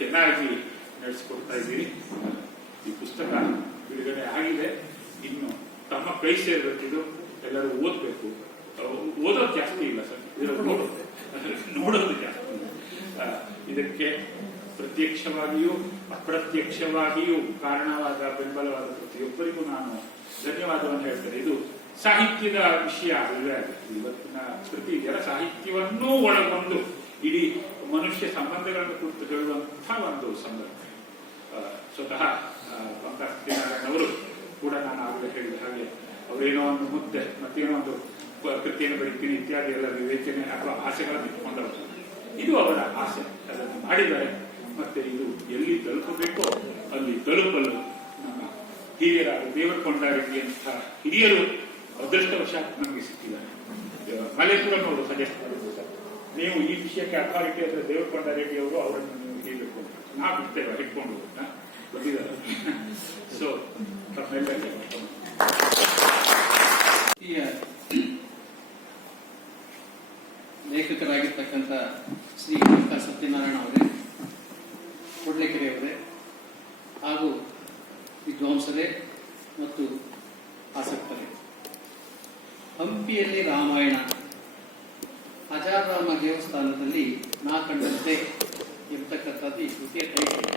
ಚೆನ್ನಾಗಿ ನಡೆಸಿಕೊಡ್ತಾ ಇದ್ದೀರಿ. ಈ ಪುಸ್ತಕ ಬಿಡುಗಡೆ ಆಗಿದೆ, ಇನ್ನು ತಮ್ಮ ಕೈ ಸೇರಬೇಕಿದ್ದು ಎಲ್ಲರೂ ಓದಬೇಕು. ಓದೋದು ಜಾಸ್ತಿ ಇಲ್ಲ ಸರ್, ನೋಡೋದು ಜಾಸ್ತಿ. ಇದಕ್ಕೆ ಪ್ರತ್ಯಕ್ಷವಾಗಿಯೂ ಅಪ್ರತ್ಯಕ್ಷವಾಗಿಯೂ ಕಾರಣವಾದ ಬೆಂಬಲವಾದ ಪ್ರತಿಯೊಬ್ಬರಿಗೂ ನಾನು ಧನ್ಯವಾದವನ್ನು ಹೇಳ್ತೇನೆ. ಇದು ಸಾಹಿತ್ಯದ ವಿಷಯ ಅಲ್ಲವೇ ಆಗಿದೆ. ಇವತ್ತಿನ ಕೃತಿ ಇದೆಯಲ್ಲ, ಸಾಹಿತ್ಯವನ್ನೂ ಒಳಗೊಂಡು ಇಡೀ ಮನುಷ್ಯ ಸಂಬಂಧಗಳನ್ನು ಕುರಿತು ಹೇಳುವಂತಹ ಒಂದು ಸಂದರ್ಭ. ಸ್ವತಃ ಪಂಕಜ್ ಕೂಡ ನಾನು ಆಗಲೇ ಹೇಳಿದ ಹಾಗೆ ಅವರೇನೋ ಒಂದು ಮುದ್ದೆ ಮತ್ತೇನೋ ಒಂದು ಕೃತಿಯನ್ನು ಬರೀತೀನಿ ಇತ್ಯಾದಿ ಎಲ್ಲ ವಿವೇಚನೆ ಅಥವಾ ಆಸೆಗಳನ್ನು ಇಟ್ಕೊಂಡವರು. ಇದು ಅವರ ಆಸೆ, ಅದನ್ನು ಮಾಡಿದ್ದಾರೆ. ಮತ್ತೆ ಇದು ಎಲ್ಲಿ ತಲುಪಬೇಕೋ ಅಲ್ಲಿ ತಲುಪಲು ನಮ್ಮ ಹಿರಿಯರಾದ ದೇವರು ಕೊಂಡಾಡಿದಂತಹ ಹಿರಿಯರು ಅದೃಷ್ಟವಶಾತ್ ನಮಗೆ ಸಿಕ್ಕಿದ್ದಾರೆ. ಮಲೇಪುರನವರು ಸಜೆಸ್ಟ್ ಮಾಡಿದ್ರು, ಸರ್ ನೀವು ಈ ವಿಷಯಕ್ಕೆ ಅಥಾರಿಟಿ ಅಂದ್ರೆ ದೇವರು ಕೊಂಡಾರೆಡ್ಡಿ ಅವರು ಅವರನ್ನು ನೀವು ಹೇಳಬೇಕು ಅಂತ. ನಾವು ಬಿಡ್ತೇವೆ ಇಟ್ಕೊಂಡು ಬಂದಿದ್ದಾರೆ. ಸೊ ತಮ್ಮೆಲ್ಲ ಲೇಖಕರಾಗಿರ್ತಕ್ಕಂಥ ಶ್ರೀ ಸತ್ಯನಾರಾಯಣ ಅವರೇ, ಕೊಡ್ಲೆಕೆರೆ ಅವರೇ, ಹಾಗೂ ವಿದ್ವಾಂಸರೇ ಮತ್ತು ಆಸಕ್ತರೇ, ಹಂಪಿಯಲ್ಲಿ ರಾಮಾಯಣ ಅಜಾರಾಮ ದೇವಸ್ಥಾನದಲ್ಲಿ ನಾ ಕಂಡಂತೆ ಇರತಕ್ಕಂಥದ್ದು ಈ ಕೃತಿಯ ಟೈಟಲ್.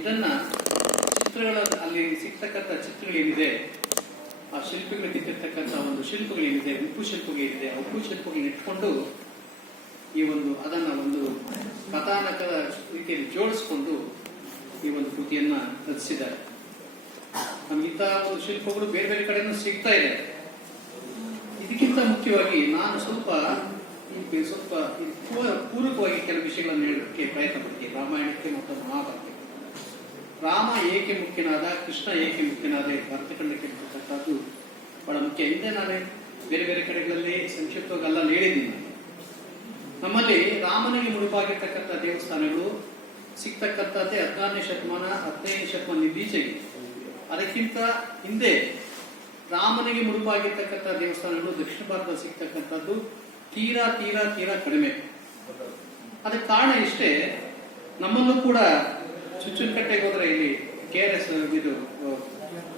ಇದನ್ನ ಚಿತ್ರಗಳ ಅಲ್ಲಿ ಸಿಗ್ತಕ್ಕಂಥ ಚಿತ್ರಗಳೇನಿದೆ, ಆ ಶಿಲ್ಪಿಗಳು ಕೆತ್ತಿರ್ತಕ್ಕಂಥ ಒಂದು ಶಿಲ್ಪಗಳೇನಿದೆ, ಉಪ್ಪು ಶಿಲ್ಪಗಳೇನಿದೆ, ಆ ಉಪ್ಪು ಶಿಲ್ಪಗಳನ್ನ ಇಟ್ಕೊಂಡು ಈ ಒಂದು ಅದನ್ನ ಒಂದು ಕಥಾನಕದ ರೀತಿಯಲ್ಲಿ ಜೋಡಿಸಿಕೊಂಡು ಈ ಒಂದು ಕೃತಿಯನ್ನ ರಚಿಸಿದ್ದಾರೆ. ನಮ್ಗಿಂತ ಒಂದು ಶಿಲ್ಪಗಳು ಬೇರೆ ಬೇರೆ ಕಡೆನೂ ಸಿಗ್ತಾ ಇದೆ. ಇದಕ್ಕಿಂತ ಮುಖ್ಯವಾಗಿ ನಾನು ಸ್ವಲ್ಪ ಪೂರಕವಾಗಿ ಕೆಲವು ವಿಷಯಗಳನ್ನು ಹೇಳೋದಕ್ಕೆ ಪ್ರಯತ್ನ ಪಡ್ತೀನಿ. ರಾಮಾಯಣಕ್ಕೆ ಮತ್ತು ಮಹಾಭಾರತಕ್ಕೆ ರಾಮ ಏಕೆ ಮುಖ್ಯನಾದ, ಕೃಷ್ಣ ಏಕೆ ಮುಖ್ಯನಾದ ಭರತಖಂಡಕ್ಕೆ ಇರ್ತಕ್ಕಂಥದ್ದು ಬಹಳ ಮುಖ್ಯ. ಹಿಂದೆ ನಾನು ಬೇರೆ ಬೇರೆ ಕಡೆಗಳಲ್ಲಿ ಸಂಕ್ಷಿಪ್ತವಾಗಿ ಎಲ್ಲ ಹೇಳಿದ್ದೀನಿ. ನಮ್ಮಲ್ಲಿ ರಾಮನಿಗೆ ಮುಡುಪಾಗಿರ್ತಕ್ಕಂಥ ದೇವಸ್ಥಾನಗಳು ಸಿಗ್ತಕ್ಕಂಥದ್ದೇ 15ನೇ ಶತಮಾನ ಇತ್ತೀಚೆಗೆ. ಅದಕ್ಕಿಂತ ಹಿಂದೆ ರಾಮನಿಗೆ ಮುಡುಪಾಗಿರ್ತಕ್ಕಂಥ ದೇವಸ್ಥಾನಗಳು ದಕ್ಷಿಣ ಭಾರತದಲ್ಲಿ ಸಿಗ್ತಕ್ಕಂಥದ್ದು ತೀರಾ ತೀರಾ ತೀರಾ ಕಡಿಮೆ. ಅದಕ್ಕೆ ಕಾರಣ ಇಷ್ಟೇ, ನಮ್ಮಲ್ಲೂ ಕೂಡ ಚುಂಚನಕಟ್ಟೆಗೆ ಹೋದ್ರೆ, ಇಲ್ಲಿ KRS ಇದು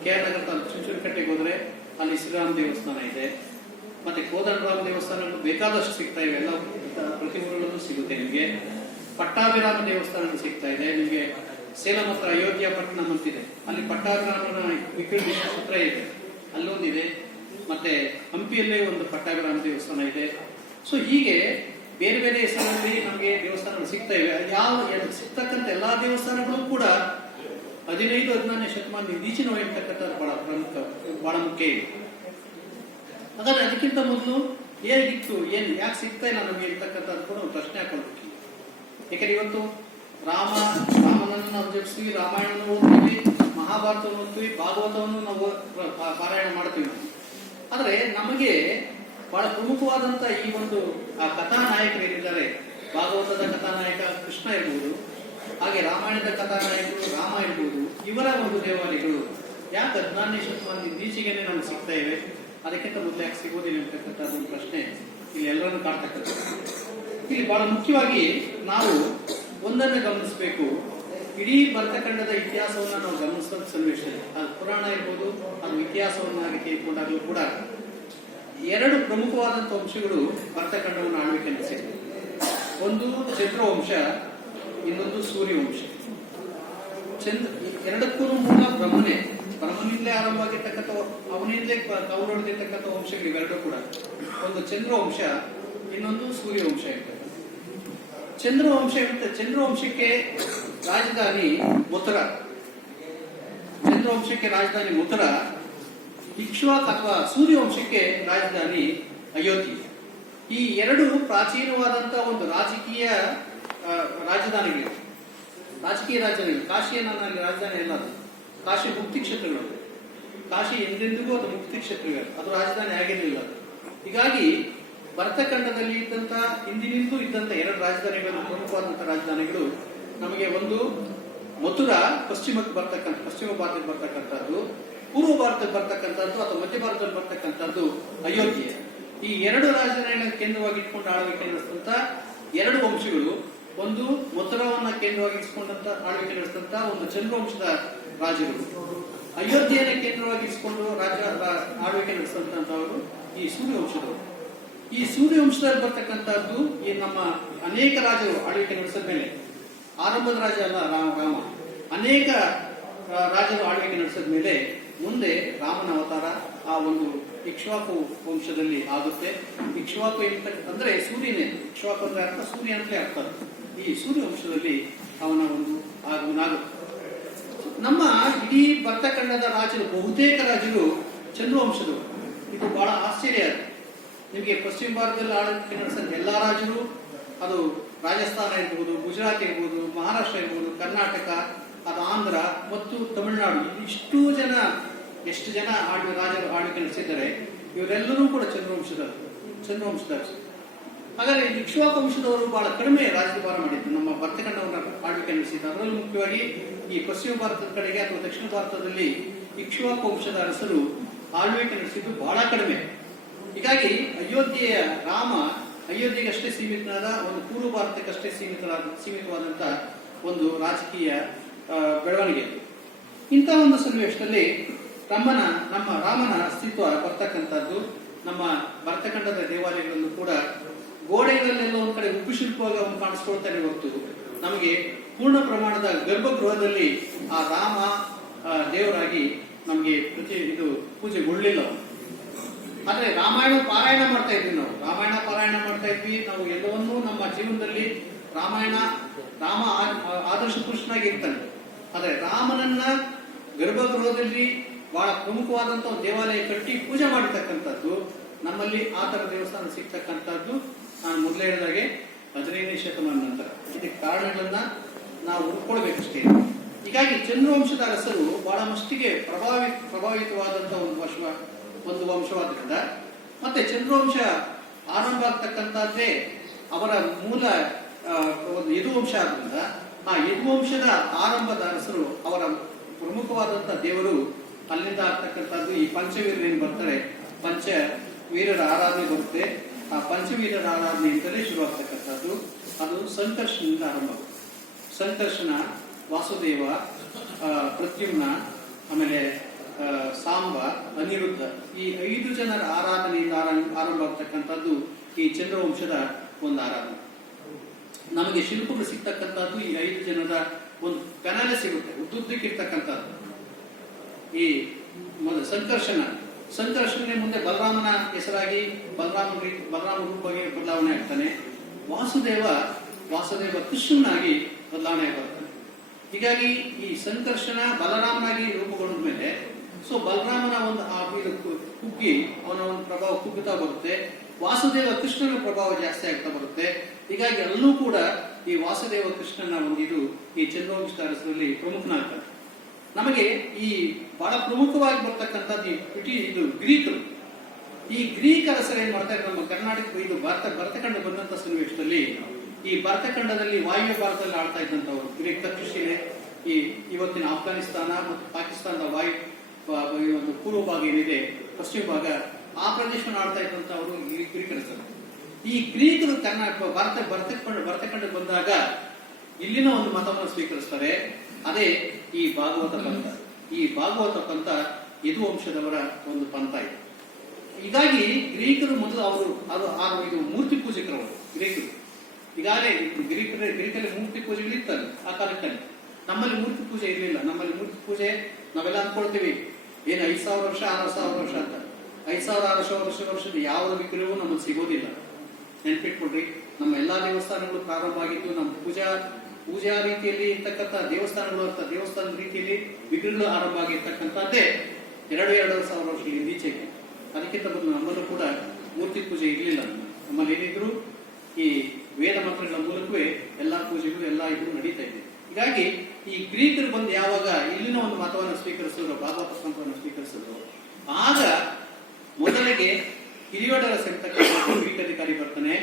KR ಚುಂಚನಕಟ್ಟೆಗೆ ಹೋದ್ರೆ ಅಲ್ಲಿ ಶ್ರೀರಾಮ ದೇವಸ್ಥಾನ ಇದೆ, ಮತ್ತೆ ಕೋದಂಡರಾಮ ದೇವಸ್ಥಾನಗಳು ಬೇಕಾದಷ್ಟು ಸಿಗ್ತಾ ಇವೆ, ಎಲ್ಲ ಪ್ರತಿ ಊರಲ್ಲೂ ಸಿಗುತ್ತೆ ನಿಮಗೆ. ಪಟ್ಟಾಭಿರಾಮ ದೇವಸ್ಥಾನ ಸಿಗ್ತಾ ಇದೆ ನಿಮಗೆ. ಸೇಲಂ ಹತ್ರ ಅಯೋಧ್ಯ ಪಟ್ಟಣಂ ಅಂತಿದೆ, ಅಲ್ಲಿ ಪಟ್ಟಾಭಿರಾಮನ ವಿಕ್ರಮ ಸೂತ್ರ ಇದೆ, ಅಲ್ಲೊಂದಿದೆ. ಮತ್ತೆ ಹಂಪಿಯಲ್ಲೇ ಒಂದು ಪಟ್ಟಾಭಿರಾಮ ದೇವಸ್ಥಾನ ಇದೆ. ಸೊ ಹೀಗೆ ಬೇರೆ ಬೇರೆ ಹೆಸರಲ್ಲಿ ನಮಗೆ ದೇವಸ್ಥಾನಗಳು ಸಿಗ್ತಾ ಇವೆ. ಸಿಗ್ತಕ್ಕಂಥ ಎಲ್ಲಾ ದೇವಸ್ಥಾನಗಳು ಕೂಡ 15-16ನೇ ಶತಮಾನ ಈಚಿನ ಇರ್ತಕ್ಕಂಥದ್ದು ಬಹಳ ಮುಖ್ಯ ಇದೆ. ಹಾಗಾದ್ರೆ ಅದಕ್ಕಿಂತ ಮೊದಲು ಹೇಗಿತ್ತು, ಯಾಕೆ ಸಿಗ್ತಾ ಇಲ್ಲ ನಮಗೆ ಇರ್ತಕ್ಕಂಥದ್ದು ಕೂಡ ಒಂದು ಪ್ರಶ್ನೆ ಹಾಕೊಳ್ಬೇಕು. ಯಾಕಂದ್ರೆ ಇವತ್ತು ರಾಮನನ್ನು ನಾವು ಜಪಿಸ್ತೀವಿ, ರಾಮಾಯಣ ಓದ್ತೀವಿ, ಮಹಾಭಾರತವನ್ನು ಓದ್ತೀವಿ, ಭಾಗವತವನ್ನು ನಾವು ಪಾರಾಯಣ ಮಾಡ್ತೀವಿ. ಆದ್ರೆ ನಮಗೆ ಬಹಳ ಪ್ರಮುಖವಾದಂತ ಈ ಒಂದು ಕಥಾನಾಯಕರು ಏನಿದ್ದಾರೆ, ಭಾಗವತದ ಕಥಾನಾಯಕ ಕೃಷ್ಣ ಇರ್ಬೋದು, ಹಾಗೆ ರಾಮಾಯಣದ ಕಥಾನಾಯಕರು ರಾಮ ಇರ್ಬೋದು, ಇವರ ಒಂದು ದೇವಾಲಯಗಳು ಯಾಕೆ 14ನೇ ಶತಮಾನದ ಇತ್ತೀಚೆಗೆ ನಮ್ಗೆ ಸಿಗ್ತಾ ಇವೆ, ಅದಕ್ಕಿಂತ ಮೊದಲು ಯಾಕೆ ಸಿಗೋದಿಲ್ಲ ಅಂತಕ್ಕಂಥ ಒಂದು ಪ್ರಶ್ನೆ ಇಲ್ಲಿ ಎಲ್ಲರನ್ನು ಕಾಡ್ತಕ್ಕಂಥದ್ದು. ಇಲ್ಲಿ ಬಹಳ ಮುಖ್ಯವಾಗಿ ನಾವು ಒಂದನ್ನು ಗಮನಿಸಬೇಕು. ಇಡೀ ಭರತಖಂಡದ ಇತಿಹಾಸವನ್ನ ನಾವು ಗಮನಿಸಿದ ಸನ್ನಿವೇಶ, ಅದು ಪುರಾಣ ಇರ್ಬೋದು, ಅದು ಇತಿಹಾಸವನ್ನಾಗಿ ತೆಗೆದುಕೊಂಡಾಗಲೂ ಕೂಡ 2 ಪ್ರಮುಖವಾದಂಥ ವಂಶಗಳು ಭರತಖಂಡವನ್ನು ಆಳ್ವಿಕೆ ನಡೆಸಿದೆ. ಒಂದು ಚಂದ್ರವಂಶ, ಇನ್ನೊಂದು ಸೂರ್ಯವಂಶ. ಎರಡಕ್ಕೂ ಮೂಲ ಬ್ರಹ್ಮನಿಂದಲೇ ಆರಂಭ ಆಗಿರ್ತಕ್ಕಂಥ, ಅವನಿಂದಲೇ ಕೌರೊಡೆದಿರ್ತಕ್ಕಂಥ ವಂಶಗಳು ಇವೆರಡೂ ಕೂಡ. ಒಂದು ಚಂದ್ರವಂಶ, ಇನ್ನೊಂದು ಸೂರ್ಯವಂಶ ಇರ್ತದೆ. ಚಂದ್ರವಂಶಕ್ಕೆ ರಾಜಧಾನಿ ಮಥುರಾ. ಇಕ್ಷ್ವಾಕ್ ಅಥವಾ ಸೂರ್ಯವಂಶಕ್ಕೆ ರಾಜಧಾನಿ ಅಯೋಧ್ಯೆ. ಈ ಎರಡು ಪ್ರಾಚೀನವಾದಂತಹ ಒಂದು ರಾಜಕೀಯ ರಾಜಧಾನಿಗಳು. ಕಾಶಿಯ ನನ್ನ ರಾಜಧಾನಿ ಅಲ್ಲ, ಅದು ಕಾಶಿ ಮುಕ್ತಿ ಕ್ಷೇತ್ರಗಳು. ಕಾಶಿ ಎಂದೆಂದಿಗೂ ಅದು ಮುಕ್ತಿ ಕ್ಷೇತ್ರಗಳು, ಅದು ರಾಜಧಾನಿ ಆಗಿರಲಿಲ್ಲ. ಹೀಗಾಗಿ ಭರತಖಂಡದಲ್ಲಿ ಹಿಂದಿನಿಂದಲೂ ಇದ್ದಂತ ಎರಡು ರಾಜಧಾನಿಗಳು, ಪ್ರಮುಖವಾದಂತಹ ರಾಜಧಾನಿಗಳು ನಮಗೆ ಒಂದು ಮಥುರಾ ಪಶ್ಚಿಮ ಭಾರತಕ್ಕೆ ಬರ್ತಕ್ಕಂಥದ್ದು, ಪೂರ್ವ ಭಾರತಕ್ಕೆ ಬರ್ತಕ್ಕಂಥದ್ದು ಅಥವಾ ಮಧ್ಯ ಭಾರತದಲ್ಲಿ ಬರ್ತಕ್ಕಂಥದ್ದು ಅಯೋಧ್ಯೆ. ಈ ಎರಡು ರಾಜಧಾನಿಗಳನ್ನು ಕೇಂದ್ರವಾಗಿ ಇಟ್ಕೊಂಡು ಆಳ್ವಿಕೆ ನಡೆಸಿದಂತ ಎರಡು ವಂಶಗಳು, ಒಂದು ಮಥುರಾವನ್ನ ಕೇಂದ್ರವಾಗಿ ಇರಿಸಿಕೊಂಡಂತ ಆಳ್ವಿಕೆ ನಡೆಸಿದಂತ ಒಂದು ಚಂದ್ರವಂಶದ ರಾಜರು, ಅಯೋಧ್ಯೆಯನ್ನು ಕೇಂದ್ರವಾಗಿ ಇರಿಸಿಕೊಂಡು ಆಳ್ವಿಕೆ ನಡೆಸಿದಂತವರು ಈ ಸೂರ್ಯವಂಶದವರು. ಈ ಸೂರ್ಯವಂಶದಲ್ಲಿ ಬರ್ತಕ್ಕಂಥದ್ದು ಈ ನಮ್ಮ ಅನೇಕ ರಾಜರು ಆಳ್ವಿಕೆ ನಡೆಸಿದ ಮೇಲೆ, ಆರಂಭದ ರಾಜ ಅಲ್ಲ ರಾಮ, ಅನೇಕ ರಾಜರು ಆಳ್ವಿಕೆ ನಡೆಸಿದ ಮೇಲೆ ಮುಂದೆ ರಾಮನ ಅವತಾರ ಆ ಒಂದು ಇಕ್ಷ್ವಾಕು ವಂಶದಲ್ಲಿ ಆಗುತ್ತೆ. ಇಕ್ಷ್ವಾಕು ಅಂದ್ರೆ ಸೂರ್ಯನೇ, ಇಕ್ಷ್ವಾಕು ಅಂದ್ರೆ ಅರ್ಥ ಸೂರ್ಯ ಅಂತಲೇ ಅರ್ಥ. ಈ ಸೂರ್ಯ ವಂಶದಲ್ಲಿ ಅವನ ಒಂದು ಆಗಮನಾಗುತ್ತೆ. ನಮ್ಮ ಇಡೀ ಭರತಖಂಡದ ರಾಜರು, ಬಹುತೇಕ ರಾಜರು ಚಂದ್ರವಂಶದವರು. ಇದು ಬಹಳ ಆಶ್ಚರ್ಯ. ನಿಮಗೆ ಪಶ್ಚಿಮ ಭಾರತದಲ್ಲಿ ಆಳ್ವಿಕೆ ನಡೆಸಿದ ಎಲ್ಲಾ ರಾಜರು, ಅದು ರಾಜಸ್ಥಾನ ಇರ್ಬೋದು, ಗುಜರಾತ್ ಇರ್ಬೋದು, ಮಹಾರಾಷ್ಟ್ರ ಇರ್ಬೋದು, ಕರ್ನಾಟಕ, ಅದು ಆಂಧ್ರ ಮತ್ತು ತಮಿಳುನಾಡು, ಇಷ್ಟು ಜನ ಎಷ್ಟು ಜನ ರಾಜರು ಆಳ್ವಿಕೆ ನಡೆಸಿದ್ದಾರೆ, ಇವರೆಲ್ಲರೂ ಕೂಡ ಚಂದ್ರವಂಶದವರು. ಹಾಗಾದ್ರೆ ಇಕ್ಷ್ವಾಕು ವಂಶದವರು ಬಹಳ ಕಡಿಮೆ ರಾಜ್ಯಭಾರ ಮಾಡಿದ್ರು, ನಮ್ಮ ಭರತಖಂಡವನ್ನು ಆಳ್ವಿಕೆ ನಡೆಸಿದ್ರು. ಅದರಲ್ಲೂ ಮುಖ್ಯವಾಗಿ ಈ ಪಶ್ಚಿಮ ಭಾರತದ ಕಡೆಗೆ ಅಥವಾ ದಕ್ಷಿಣ ಭಾರತದಲ್ಲಿ ಇಕ್ಷ್ವಾಕು ವಂಶದ ಅರಸರು ಆಳ್ವಿಕೆ ನಡೆಸಿದ್ದು ಬಹಳ ಕಡಿಮೆ. ಹೀಗಾಗಿ ಅಯೋಧ್ಯೆಯ ರಾಮ ಅಯೋಧ್ಯೆಗಷ್ಟೇ ಸೀಮಿತನಾದ, ಒಂದು ಪೂರ್ವ ಭಾರತಕ್ಕಷ್ಟೇ ಸೀಮಿತವಾದಂತ ಒಂದು ರಾಜಕೀಯ ಬೆಳವಣಿಗೆ. ಇಂಥ ಒಂದು ಸನ್ನಿವೇಶದಲ್ಲಿ ನಮ್ಮ ರಾಮನ ಅಸ್ತಿತ್ವ ಬರ್ತಕ್ಕಂಥದ್ದು ನಮ್ಮ ಭರತಖಂಡದ ದೇವಾಲಯಗಳಲ್ಲೂ ಕೂಡ ಗೋಡೆಗಳಲ್ಲೆಲ್ಲ ಒಂದ್ ಕಡೆ ಉಪ್ಪು ಶಿಲ್ಪವಾಗಿ ಅವನು ಕಾಣಿಸ್ಕೊಳ್ತಾನೆ ಹೊರತು ನಮಗೆ ಪೂರ್ಣ ಪ್ರಮಾಣದ ಗರ್ಭಗೃಹದಲ್ಲಿ ಆ ರಾಮ ದೇವರಾಗಿ ನಮಗೆ ಪೂಜೆಗೊಳ್ಳಿಲ್ಲ. ಆದ್ರೆ ರಾಮಾಯಣ ಪಾರಾಯಣ ಮಾಡ್ತಾ ಇದ್ವಿ ನಾವು ಎಲ್ಲವನ್ನೂ ನಮ್ಮ ಜೀವನದಲ್ಲಿ ರಾಮ ಆದರ್ಶ ಪುರುಷನಾಗಿ ಇರ್ತಾನೆ. ಆದ್ರೆ ರಾಮನನ್ನ ಗರ್ಭಗೃಹದಲ್ಲಿ ಬಹಳ ಪ್ರಮುಖವಾದಂತಹ ಒಂದು ದೇವಾಲಯ ಕಟ್ಟಿ ಪೂಜೆ ಮಾಡಿರ್ತಕ್ಕಂಥದ್ದು, ನಮ್ಮಲ್ಲಿ ಆ ತರ ದೇವಸ್ಥಾನ ಸಿಗ್ತಕ್ಕಂಥದ್ದು ನಾನು ಮೊದಲೇ ಹೇಳಿದಾಗೆ 15ನೇ ಶತಮಾನ ನಂತರ. ಇದಕ್ಕೆ ಕಾರಣಗಳನ್ನ ನಾವು ಹುಡ್ಕೊಳ್ಬೇಕಷ್ಟೇ. ಹೀಗಾಗಿ ಚಂದ್ರವಂಶದ ಅರಸರು ಬಹಳ ಮಟ್ಟಿಗೆ ಪ್ರಭಾವಿತವಾದಂತಹ ಒಂದು ವಂಶವಾದ್ರಿಂದ, ಮತ್ತೆ ಚಂದ್ರವಂಶ ಆರಂಭ ಆಗ್ತಕ್ಕಂಥದ್ದೇ ಅವರ ಮೂಲ ಒಂದು ಯದುವಂಶ ಆದ್ರಿಂದ, ಆ ಯದುವಂಶದ ಆರಂಭದ ಅರಸರು ಅವರ ಪ್ರಮುಖವಾದಂತಹ ದೇವರು ಅಲ್ಲಿಂದ ಆಗ್ತಕ್ಕಂಥದ್ದು ಈ ಪಂಚವೀರರೇನು ಬರ್ತಾರೆ, ಪಂಚವೀರರ ಆರಾಧನೆ ಬರುತ್ತೆ. ಆ ಪಂಚವೀರರ ಆರಾಧನೆ ಅಂತಲೇ ಶುರುವಾಗ್ತಕ್ಕಂಥದ್ದು. ಅದು ಸಂಕರ್ಷಣದಿಂದ ಆರಂಭ. ಸಂಕರ್ಷಣ, ವಾಸುದೇವ, ಪ್ರದ್ಯುಮ್ನ, ಆಮೇಲೆ ಸಾಂಬ, ಅನಿರುದ್ಧ, ಈ 5 ಜನರ ಆರಾಧನೆಯಿಂದ ಆರಂಭ ಆಗ್ತಕ್ಕಂಥದ್ದು ಈ ಚಂದ್ರವಂಶದ ಒಂದು ಆರಾಧನೆ. ನಮಗೆ ಶಿಲ್ಪಗಳು ಸಿಗ್ತಕ್ಕಂಥದ್ದು ಈ 5 ಜನದ ಒಂದು ಕನಲೆ ಸಿಗುತ್ತೆ, ಉದ್ದುದ್ದಕ್ಕಿರ್ತಕ್ಕಂಥದ್ದು. ಈ ಸಂಕರ್ಷಣೆ ಮುಂದೆ ಬಲರಾಮನ ಹೆಸರಾಗಿ ಬಲರಾಮ ರೂಪವಾಗಿ ಬದಲಾವಣೆ ಆಗ್ತಾನೆ. ವಾಸುದೇವ ಕೃಷ್ಣನಾಗಿ ಬದಲಾವಣೆ ಬರ್ತಾನೆ. ಹೀಗಾಗಿ ಈ ಸಂಕರ್ಷಣ ಬಲರಾಮನಾಗಿ ರೂಪುಗೊಂಡ ಮೇಲೆ ಬಲರಾಮನ ಒಂದು ಕುಗ್ಗಿ ಅವನ ಒಂದು ಪ್ರಭಾವ ಕುಗ್ಗುತ್ತಾ ಬರುತ್ತೆ. ವಾಸುದೇವ ಕೃಷ್ಣನ ಪ್ರಭಾವ ಜಾಸ್ತಿ ಆಗ್ತಾ ಬರುತ್ತೆ. ಹೀಗಾಗಿ ಅಲ್ಲೂ ಕೂಡ ಈ ವಾಸುದೇವ ಕೃಷ್ಣನ ಒಂದು ಈ ಚಂದ್ರವಂಶದ ಅರಸರಲ್ಲಿ ಪ್ರಮುಖನಾಗ್ತಾನೆ. ನಮಗೆ ಈ ಬಹಳ ಪ್ರಮುಖವಾಗಿ ಬರ್ತಕ್ಕಂಥದ್ದು ಇದು ಗ್ರೀಕರು. ಈ ಗ್ರೀಕ್ ಅರಸರು ಏನ್ ಮಾಡ್ತಾರೆ, ನಮ್ಮ ಕರ್ನಾಟಕ ಭರತಖಂಡ ಬಂದಂತ ಸನ್ನಿವೇಶದಲ್ಲಿ ಈ ಭರತಖಂಡದಲ್ಲಿ ವಾಯುವ್ಯ ಭಾರತದಲ್ಲಿ ಆಳ್ತಾ ಇದ್ದಂಥವ್ರು ಗ್ರೀಕ್ ತಕ್ಷಶಿಲೆ, ಈ ಇವತ್ತಿನ ಆಫ್ಘಾನಿಸ್ತಾನ ಮತ್ತು ಪಾಕಿಸ್ತಾನದ ಒಂದು ಪೂರ್ವ ಭಾಗ ಏನಿದೆ, ಪಶ್ಚಿಮ ಭಾಗ, ಆ ಪ್ರದೇಶವನ್ನು ಆಳ್ತಾ ಇದ್ದಂಥವರು ಈ ಗ್ರೀಕ್ ಅರಸರು. ಈ ಗ್ರೀಕರು ಭರತಖಂಡ ಬಂದಾಗ ಇಲ್ಲಿನ ಒಂದು ಮತವನ್ನು ಸ್ವೀಕರಿಸ್ತಾರೆ. ಅದೇ ಈ ಭಾಗವತ ಪಂಥ. ಈ ಭಾಗವತ ಪಂಥ ಯದುವಂಶದವರ ಒಂದು ಪಂಥ ಇದೆ. ಹೀಗಾಗಿ ಗ್ರೀಕರು ಮೊದಲು ಇದು ಮೂರ್ತಿ ಪೂಜಕರವರು ಗ್ರೀಕರು. ಈಗಾಗಲೇ ಗ್ರೀಕರಲ್ಲಿ ಮೂರ್ತಿ ಪೂಜೆಗಳು ಇರ್ತದೆ ಆ ಕಾಲದಲ್ಲಿ. ನಮ್ಮಲ್ಲಿ ಮೂರ್ತಿ ಪೂಜೆ ಇರಲಿಲ್ಲ. ನಮ್ಮಲ್ಲಿ ಮೂರ್ತಿ ಪೂಜೆ ನಾವೆಲ್ಲ ಅನ್ಕೊಳ್ತೀವಿ ಏನು 5,000 ವರ್ಷ 6,000 ವರ್ಷ ಅಂತ. 5,000 ವರ್ಷದ ಯಾವ ವಿಗ್ರಹವೂ ನಮಗೆ ಸಿಗೋದಿಲ್ಲ. ನೆನ್ಪಿಟ್ಕೊಡ್ರಿ, ನಮ್ಮ ಎಲ್ಲಾ ದೇವಸ್ಥಾನಗಳು ಪ್ರಾರಂಭ ಆಗಿದ್ದು ನಮ್ಮ ಪೂಜಾ ರೀತಿಯಲ್ಲಿ ಇರ್ತಕ್ಕಂಥ ದೇವಸ್ಥಾನದ ರೀತಿಯಲ್ಲಿ ವಿಗ್ರಹಗಳು ಆರಂಭ ಆಗಿರ್ತಕ್ಕಂಥದ್ದೇ ಎರಡೂವರೆ ಸಾವಿರ ವರ್ಷಗಳಿಂದ ಈಚೆಗೆ. ಅದಕ್ಕಿಂತ ಮೊದಲು ನಮ್ಮಲ್ಲೂ ಕೂಡ ಮೂರ್ತಿ ಪೂಜೆ ಇರಲಿಲ್ಲ. ನಮ್ಮಲ್ಲಿ ಏನಿದ್ರು ಈ ವೇದ ಮಂತ್ರಗಳ ಮೂಲಕವೇ ಎಲ್ಲಾ ಪೂಜೆಗಳು ಎಲ್ಲ ಇದು ನಡೀತಾ ಇದೆ. ಹೀಗಾಗಿ ಈ ಗ್ರೀಕರು ಬಂದು ಯಾವಾಗ ಇಲ್ಲಿನ ಒಂದು ಮತವನ್ನು ಸ್ವೀಕರಿಸಿದ್ರು, ಭಾಗವತ ಸಂತವನ್ನು ಸ್ವೀಕರಿಸಿದ್ರು, ಆಗ ಮೊದಲಿಗೆ ಹಿರಿಯೋಡರ ಸಂತಕ್ಕಂಥ ಗ್ರೀಕ್ ಅಧಿಕಾರಿ ಬರ್ತಾನೆ.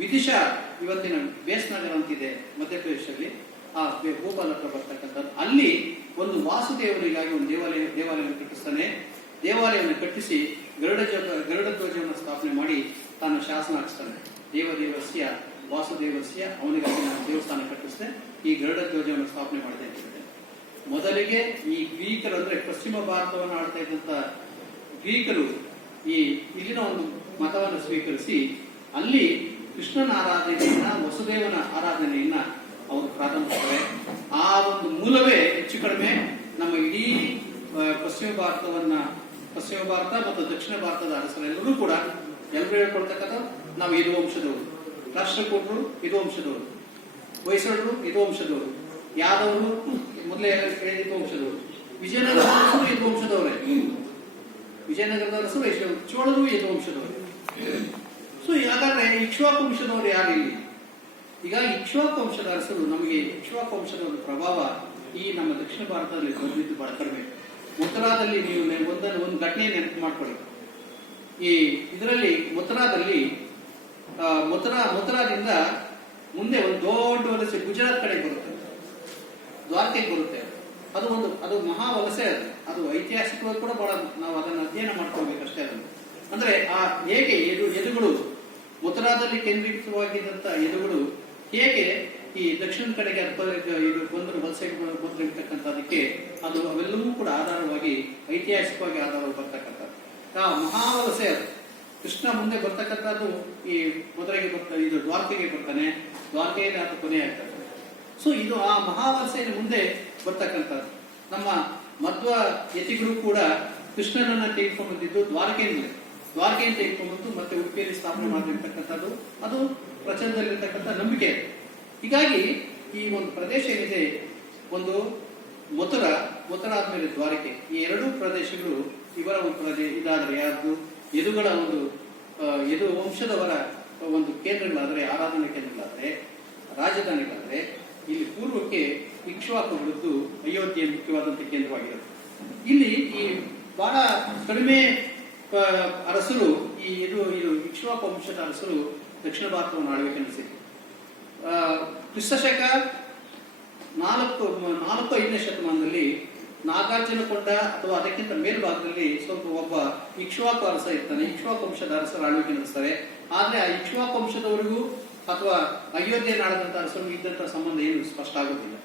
ವಿದಿಶಾ, ಇವತ್ತಿನ ಬೇಸ್ ನಗರ ಅಂತಿದೆ ಮಧ್ಯಪ್ರದೇಶದಲ್ಲಿ, ಆ ಭೂಪಾಲ ಹತ್ರ ಬರ್ತಕ್ಕಂಥದ್ದು. ಅಲ್ಲಿ ಒಂದು ವಾಸುದೇವರಿಗಾಗಿ ಒಂದು ದೇವಾಲಯವನ್ನು ಕಟ್ಟಿಸ್ತಾನೆ. ದೇವಾಲಯವನ್ನು ಕಟ್ಟಿಸಿ ಗರುಡ ಧ್ವಜವನ್ನು ಸ್ಥಾಪನೆ ಮಾಡಿ ತಾನು ಶಾಸನ ಹಾಕಿಸ್ತಾನೆ. ದೇವದೇವಸ್ಯ ವಾಸುದೇವಸ್ಯ, ಅವನಿಗಾಗಿ ನಾನು ದೇವಸ್ಥಾನ ಕಟ್ಟಿಸಿದೆ, ಈ ಗರುಡ ಧ್ವಜವನ್ನು ಸ್ಥಾಪನೆ ಮಾಡಿದೆ ಅಂತ ಹೇಳಿದೆ. ಮೊದಲಿಗೆ ಈ ಗ್ರೀಕರು ಅಂದ್ರೆ ಪಶ್ಚಿಮ ಭಾರತವನ್ನು ಆಳ್ತಾ ಇದ್ದಂತ ಗ್ರೀಕರು ಈ ಇಲ್ಲಿನ ಒಂದು ಮತವನ್ನು ಸ್ವೀಕರಿಸಿ ಅಲ್ಲಿ ಕೃಷ್ಣನ ಆರಾಧನೆಯನ್ನ, ವಸುದೇವನ ಆರಾಧನೆಯನ್ನ ಅವರು ಪ್ರಾರಂಭಿಸ್ತಾರೆ. ಆ ಒಂದು ಮೂಲವೇ ಹೆಚ್ಚು ಕಡಿಮೆ ನಮ್ಮ ಇಡೀ ಪಶ್ಚಿಮ ಭಾರತ ಮತ್ತು ದಕ್ಷಿಣ ಭಾರತದ ಅರಸರೆಲ್ಲರೂ ಕೂಡ ಎಲ್ಲರೂ ಹೇಳ್ಕೊಳ್ತಕ್ಕಂಥ ನಾವು ಇದು ವಂಶದವರು, ರಾಷ್ಟ್ರಕೂಟರು ಇದು ವಂಶದವರು, ಹೊಯ್ಸಳರು ಇದು ವಂಶದವರು, ಯಾದವರು ಮೊದಲೇ ಇದು ವಂಶದವರು, ವಿಜಯನಗರದ ಅರಸರು ಇದು ವಂಶದವರೇ, ವಿಜಯನಗರದ ಅರಸರು ಚೋಳರು ಇದು ವಂಶದವರು. ಸೊ ಹಾಗಾದ್ರೆ ಇಕ್ಷ್ವಾಕು ವಂಶದವರು ಯಾರು ಇಲ್ಲಿ? ಈಗ ಇಕ್ಷ್ವಾಕು ವಂಶದ ಅರಸರು, ನಮಗೆ ಇಕ್ಷ್ವಾಕು ವಂಶದ ಒಂದು ಪ್ರಭಾವ ಈ ನಮ್ಮ ದಕ್ಷಿಣ ಭಾರತದಲ್ಲಿ ಬಂದಿದ್ದು ಬಹಳ ಕಡಿಮೆ. ಮುತ್ತರಾದಲ್ಲಿ ನೀವು ಒಂದು ಘಟನೆ ನೆನಪು ಮಾಡ್ಕೊಳ್ಳಿ. ಈ ಇದರಲ್ಲಿ ಮುತ್ತರಾದಿಂದ ಮುಂದೆ ಒಂದು ದೊಡ್ಡ ವಲಸೆ ಗುಜರಾತ್ ಕಡೆ ಬರುತ್ತೆ, ದ್ವಾರಕೆಗೆ ಬರುತ್ತೆ. ಅದು ಮಹಾ ವಲಸೆ. ಅದು ಐತಿಹಾಸಿಕವಾಗಿ ಕೂಡ ಬಹಳ ನಾವು ಅದನ್ನು ಅಧ್ಯಯನ ಮಾಡ್ಕೊಳ್ಬೇಕಷ್ಟೇ. ಅದನ್ನು ಅಂದ್ರೆ ಆ ಹೇಗೆ ಎದುಗಳು ಮುತ್ತರಾದಲ್ಲಿ ಕೇಂದ್ರೀಕೃತವಾಗಿದ್ದಂತ ಎದುಗಳು ಹೇಗೆ ಈ ದಕ್ಷಿಣ ಕಡೆಗೆ ಬಂದರು ವಲಸೆಗೆ ಬಂದಿರ್ತಕ್ಕಂಥದಕ್ಕೆ ಅದು ಅವೆಲ್ಲವೂ ಕೂಡ ಆಧಾರವಾಗಿ ಐತಿಹಾಸಿಕವಾಗಿ ಆಧಾರವಾಗಿ ಬರ್ತಕ್ಕಂಥದ್ದು. ಆ ಮಹಾವಲಸೆ ಅದು ಕೃಷ್ಣ ಮುಂದೆ ಬರ್ತಕ್ಕಂಥದ್ದು ಈ ಮಧುರೆಗೆ ಇದು ದ್ವಾರಕೆಗೆ ಬರ್ತಾನೆ, ದ್ವಾರಕೆಯಲ್ಲಿ ಅದು ಕೊನೆ ಆಗ್ತದೆ. ಸೊ ಇದು ಆ ಮಹಾವಲಸೆಯ ಮುಂದೆ ಬರ್ತಕ್ಕಂಥದ್ದು. ನಮ್ಮ ಮಧ್ವ ಯತಿಗಳು ಕೂಡ ಕೃಷ್ಣನನ್ನ ತೆಗೆದುಕೊಂಡು ಬಂದಿದ್ದು ದ್ವಾರಕೆಯಿಂದ ತೆಗೆದುಕೊಂಡು ಮತ್ತೆ ಉಡುಪಿಯಲ್ಲಿ ಸ್ಥಾಪನೆ ಮಾಡಿರ್ತಕ್ಕಂಥದ್ದು. ಅದು ಪ್ರಚಂಡದಲ್ಲಿರ್ತಕ್ಕಂಥ ನಂಬಿಕೆ. ಹೀಗಾಗಿ ಈ ಒಂದು ಪ್ರದೇಶ ಏನಿದೆ, ಒಂದು ಮಥುರ ಆದ್ಮೇಲೆ ದ್ವಾರಕೆ, ಈ ಎರಡೂ ಪ್ರದೇಶಗಳು ಇವರ ಒಂದು ಇದಾದ್ರೆ ಯಾರ್ದು ಯದುಗಳ ಒಂದು ಯದು ವಂಶದವರ ಒಂದು ಕೇಂದ್ರಗಳಾದ್ರೆ, ಆರಾಧನಾ ಕೇಂದ್ರಗಳಾದ್ರೆ, ರಾಜಧಾನಿಗಳಾದ್ರೆ, ಇಲ್ಲಿ ಪೂರ್ವಕ್ಕೆ ಇಕ್ಷ್ವಾಕುಗಳದ್ದು ಅಯೋಧ್ಯೆ ಮುಖ್ಯವಾದಂತಹ ಕೇಂದ್ರವಾಗಿರುತ್ತೆ. ಇಲ್ಲಿ ಈ ಬಹಳ ಕಡಿಮೆ ಅರಸರು, ಈ ಇದು ಇಕ್ಷ್ವಾಕು ವಂಶದ ಅರಸರು ದಕ್ಷಿಣ ಭಾರತವನ್ನು ಆಳ್ವಿಕೆ ನಡೆಸಿದ್ರು. ಕ್ರಿಸ್ತಶಕ 4-5ನೇ ಶತಮಾನದಲ್ಲಿ ನಾಗಾರ್ಜುನಕೊಂಡ ಅಥವಾ ಅದಕ್ಕಿಂತ ಮೇಲ್ಭಾಗದಲ್ಲಿ ಸ್ವಲ್ಪ ಒಬ್ಬ ಇಕ್ಷ್ವಾಕು ಅರಸ ಇರ್ತಾನೆ. ಇಕ್ಷ್ವಾಕು ವಂಶದ ಅರಸರು ಆಳ್ವಿಕೆ ನಡೆಸ್ತಾರೆ. ಆದ್ರೆ ಆ ಇಕ್ಷ್ವಾಕು ವಂಶದವರಿಗೂ ಅಥವಾ ಅಯೋಧ್ಯೆ ನಾಡದಂತ ಅರಸರು ಇದ್ದಂತ ಸಂಬಂಧ ಏನು ಸ್ಪಷ್ಟ ಆಗುದಿಲ್ಲ.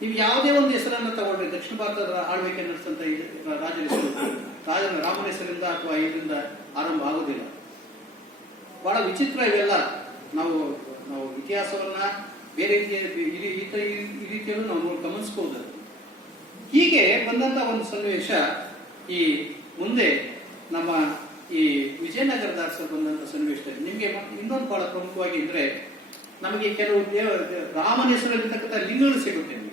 ನೀವು ಯಾವುದೇ ಒಂದು ಹೆಸರನ್ನ ತಗೊಂಡ್ರೆ ದಕ್ಷಿಣ ಭಾರತದ ಆಳ್ವಿಕೆ ನಡೆಸಂತ ರಾಜನ ರಾಮನ ಹೆಸರಿಂದ ಅಥವಾ ಇದರಿಂದ ಆರಂಭ ಆಗುದಿಲ್ಲ. ಬಹಳ ವಿಚಿತ್ರ ಇವೆಲ್ಲ. ನಾವು ಇತಿಹಾಸವನ್ನ ಬೇರೆ ಈ ರೀತಿಯಲ್ಲೂ ನಾವು ಗಮನಿಸಬಹುದು. ಹೀಗೆ ಬಂದಂತ ಒಂದು ಸನ್ನಿವೇಶ ಈ ಮುಂದೆ ನಮ್ಮ ಈ ವಿಜಯನಗರದ ಅರಸರು ಬಂದಂತ ಸನ್ನಿವೇಶದಲ್ಲಿ ನಿಮಗೆ ಇನ್ನೊಂದು ಬಹಳ ಪ್ರಮುಖವಾಗಿ ಅಂದ್ರೆ, ನಮಗೆ ಕೆಲವು ರಾಮನ ಹೆಸರಲ್ಲಿರ್ತಕ್ಕಂಥ ಲಿಂಗಗಳು ಸಿಗುತ್ತೆ. ನಿಮಗೆ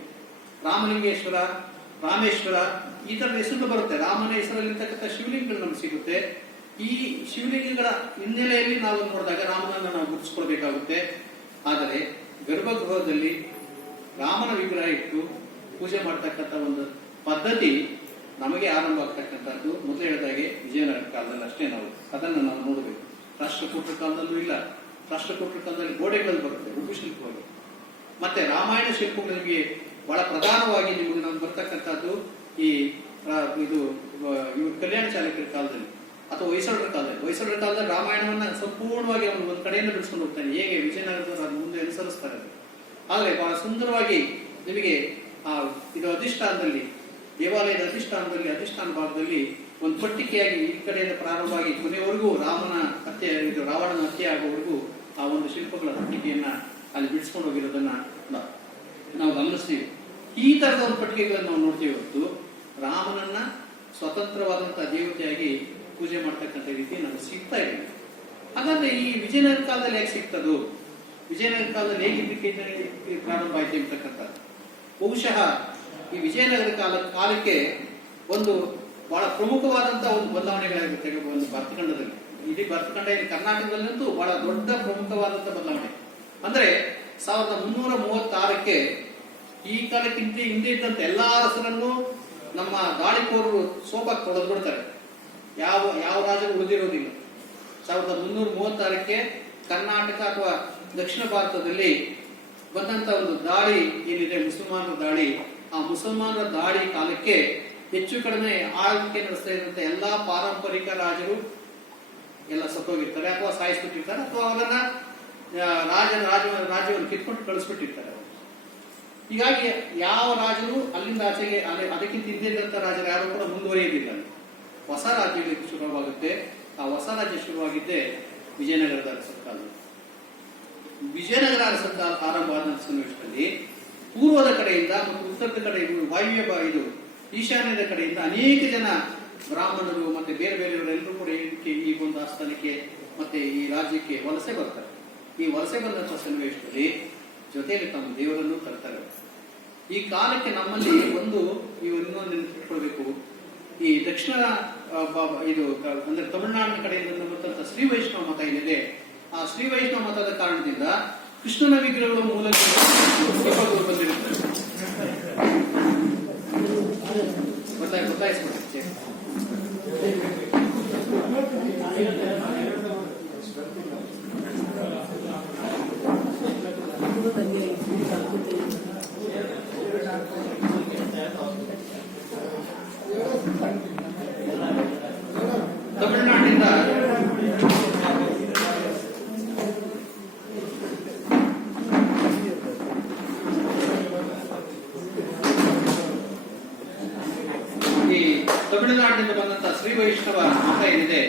ರಾಮಲಿಂಗೇಶ್ವರ, ರಾಮೇಶ್ವರ, ಈ ತರದ ಹೆಸರು ಬರುತ್ತೆ. ರಾಮನ ಹೆಸರಲ್ಲಿರ್ತಕ್ಕಂಥ ಶಿವಲಿಂಗಗಳು ನಮ್ಗೆ ಸಿಗುತ್ತೆ. ಈ ಶಿವಲಿಂಗಗಳ ಹಿನ್ನೆಲೆಯಲ್ಲಿ ನಾವು ನೋಡಿದಾಗ ರಾಮನನ್ನ ನಾವು ಗುರುತಿಸ್ಕೊಳ್ಬೇಕಾಗುತ್ತೆ. ಆದರೆ ಗರ್ಭಗೃಹದಲ್ಲಿ ರಾಮನ ವಿಗ್ರಹ ಇಟ್ಟು ಪೂಜೆ ಮಾಡ್ತಕ್ಕಂಥ ಒಂದು ಪದ್ಧತಿ ನಮಗೆ ಆರಂಭ ಆಗ್ತಕ್ಕಂಥದ್ದು ಮೊದಲು ಹೇಳಿದಾಗೆ ವಿಜಯನಗರ ಕಾಲದಲ್ಲಿ ಅಷ್ಟೇ. ಅದನ್ನು ನಾವು ನೋಡಬೇಕು. ರಾಷ್ಟ್ರಕೂಟರ ಕಾಲದಲ್ಲೂ ಇಲ್ಲ. ರಾಷ್ಟ್ರಕೂಟರ ಕಾಲದಲ್ಲಿ ಗೋಡೆಗಳಲ್ಲಿ ಬರುತ್ತೆ ಉಪ್ಪು ಶಿಲ್ಪವಾಗಿ. ಮತ್ತೆ ರಾಮಾಯಣ ಶಿಲ್ಪಗಳು ನಿಮಗೆ ಬಹಳ ಪ್ರಧಾನವಾಗಿ ನಿಮಗೆ ನಮ್ಗೆ ಬರ್ತಕ್ಕಂಥದ್ದು ಈ ಇವರು ಕಲ್ಯಾಣ ಚಾಲುಕ್ಯರ ಕಾಲದಲ್ಲಿ ಅಥವಾ ಹೊಯ್ಸಳರ ಕಾಲದಲ್ಲಿ ರಾಮಾಯಣವನ್ನ ಸಂಪೂರ್ಣವಾಗಿ ಅವನು ಒಂದು ಕಡೆಯಿಂದ ಬಿಡಿಸ್ಕೊಂಡು ಹೋಗ್ತಾನೆ. ಹೇಗೆ ವಿಜಯನಗರದವರು ಅದು ಮುಂದೆ ಅನುಸರಿಸ್ತಾರೆ. ಆದ್ರೆ ಬಹಳ ಸುಂದರವಾಗಿ ನಿಮಗೆ ಇದು ಅಧಿಷ್ಠಾನದಲ್ಲಿ, ದೇವಾಲಯದ ಅಧಿಷ್ಠಾನ ಭಾಗದಲ್ಲಿ ಒಂದು ಪಟ್ಟಿಕೆಯಾಗಿ ಈ ಕಡೆಯಿಂದ ಪ್ರಾರಂಭವಾಗಿ ಕೊನೆಯವರೆಗೂ ರಾವಣನ ಹತ್ಯೆ ಆಗುವವರೆಗೂ ಆ ಒಂದು ಶಿಲ್ಪಗಳ ಪಟ್ಟಿಕೆಯನ್ನ ಅಲ್ಲಿ ಬಿಡಿಸ್ಕೊಂಡು ಹೋಗಿರೋದನ್ನ ನಾವು ಗಮನಿಸ್ತೀವಿ. ಈ ತರದ ಒಂದು ಪಟ್ಟಿಕೆಗಳನ್ನು ನಾವು ನೋಡ್ತೀವಿ. ಹೊರತು ರಾಮನನ್ನ ಸ್ವತಂತ್ರವಾದಂತಹ ದೇವತೆಯಾಗಿ ಪೂಜೆ ಮಾಡ್ತಕ್ಕಂಥ ರೀತಿ ನಮಗೆ ಸಿಗ್ತಾ ಇದೆ. ಹಾಗಾದ್ರೆ ಈ ವಿಜಯನಗರ ಕಾಲದಲ್ಲಿ ಹೇಗೆ ಸಿಗ್ತದೋ, ವಿಜಯನಗರ ಕಾಲದಲ್ಲಿ ಹೇಗೆ ಪ್ರಾರಂಭ ಆಯ್ತು ಅಂತಕ್ಕಂಥದ್ದು ಬಹುಶಃ ಈ ವಿಜಯನಗರ ಕಾಲಕ್ಕೆ ಒಂದು ಬಹಳ ಪ್ರಮುಖವಾದಂತಹ ಒಂದು ಬದಲಾವಣೆಗಳಾಗುತ್ತೆ ಒಂದು ಭರತಖಂಡದಲ್ಲಿ. ಇಡೀ ಭರತಖಂಡ ಇಲ್ಲಿ ಕರ್ನಾಟಕದಲ್ಲಂತೂ ಬಹಳ ದೊಡ್ಡ ಪ್ರಮುಖವಾದಂತಹ ಬದಲಾವಣೆ. ಅಂದ್ರೆ 1336ಕ್ಕೆ ಈ ಕಾಲಕ್ಕಿಂತ ಹಿಂದೆ ಇದ್ದಂತ ಎಲ್ಲಾ ಅರಸರನ್ನು ನಮ್ಮ ದಾಳಿಕೋರರು ಸೋಪಾಗಿ ತೊಡೆದು ಬಿಡ್ತಾರೆ. ಯಾವ ರಾಜರು ಉಳಿದಿರೋದಿಲ್ಲ. 1336ಕ್ಕೆ ಕರ್ನಾಟಕ ಅಥವಾ ದಕ್ಷಿಣ ಭಾರತದಲ್ಲಿ ಬಂದಂತ ಒಂದು ದಾಳಿ ಏನಿದೆ, ಮುಸಲ್ಮಾನರ ದಾಳಿ. ಆ ಮುಸಲ್ಮಾನರ ದಾಳಿ ಕಾಲಕ್ಕೆ ಹೆಚ್ಚು ಕಡಿಮೆ ಆಳ್ವಿಕೆ ನಡೆಸ್ತಾ ಇದ್ದಂತ ಎಲ್ಲಾ ಪಾರಂಪರಿಕ ರಾಜರು ಎಲ್ಲ ಸತ್ತೋಗಿರ್ತಾರೆ, ಅಥವಾ ಸಾಯಿಸ್ಬಿಟ್ಟಿರ್ತಾರೆ, ಅಥವಾ ಅವರನ್ನ ರಾಜ್ಯವನ್ನು ಕಿತ್ಕೊಂಡು ಕಳಿಸ್ಬಿಟ್ಟಿರ್ತಾರೆ. ಹೀಗಾಗಿ ಯಾವ ರಾಜರು ಅಲ್ಲಿಂದ ಆಚೆಗೆ ಅದಕ್ಕಿಂತ ಹಿಂದಿದ್ದಂತ ರಾಜರು ಯಾರು ಕೂಡ ಮುಂದುವರಿಯೋದಿಲ್ಲ. ಹೊಸ ರಾಜ್ಯ ಶುರುವಾಗುತ್ತೆ. ಆ ಹೊಸ ರಾಜ್ಯ ಶುರುವಾಗಿದ್ದೆ ವಿಜಯನಗರದ ಅರಸಕಾಲ. ವಿಜಯನಗರ ಅರಸಕಾಲ ಆರಂಭವಾದ ಸನ್ನಿವೇಶದಲ್ಲಿ ಪೂರ್ವದ ಕಡೆಯಿಂದ ಮತ್ತು ಉತ್ತರದ ಕಡೆಯಿಂದ ವಾಯುವ್ಯ ಈಶಾನ್ಯದ ಕಡೆಯಿಂದ ಅನೇಕ ಜನ ಬ್ರಾಹ್ಮಣರು ಮತ್ತೆ ಬೇರೆ ಬೇರೆಯವರೆಲ್ಲರೂ ಕೂಡ ಈ ಒಂದು ಆಸ್ಥಾನಕ್ಕೆ ಮತ್ತೆ ಈ ರಾಜ್ಯಕ್ಕೆ ವಲಸೆ ಬರ್ತಾರೆ. ಈ ವಲಸೆ ಬಂದಂತಹ ಸನ್ನಿವೇಶದಲ್ಲಿ ಜೊತೆಯಲ್ಲಿ ತಮ್ಮ ದೇವರನ್ನು ತರ್ತಾರೆ. ಈ ಕಾಲಕ್ಕೆ ನಮ್ಮಲ್ಲಿ ಇನ್ನೊಂದು ನೆನಪಿಟ್ಕೊಳ್ಬೇಕು. ಈ ದಕ್ಷಿಣ ಅಂದ್ರೆ ತಮಿಳುನಾಡಿನ ಕಡೆಯಿಂದ ಬರ್ತಂತ ಶ್ರೀ ವೈಷ್ಣವ ಮತ ಏನಿದೆ, ಆ ಶ್ರೀ ವೈಷ್ಣವ ಮತದ ಕಾರಣದಿಂದ ಕೃಷ್ಣನ ವಿಗ್ರಹಗಳು ಮೂಲಕ ಬಂದಿರುತ್ತದೆ. ಗೊತ್ತಾಯಿಸ್ಬಿಡುತ್ತೆ. ತಮಿಳುನಾಡಿನಿಂದ ತಮಿಳುನಾಡಿನಿಂದ ಬಂದಂತಹ ಶ್ರೀ ವೈಷ್ಣವ ಮತ ಏನಿದೆ,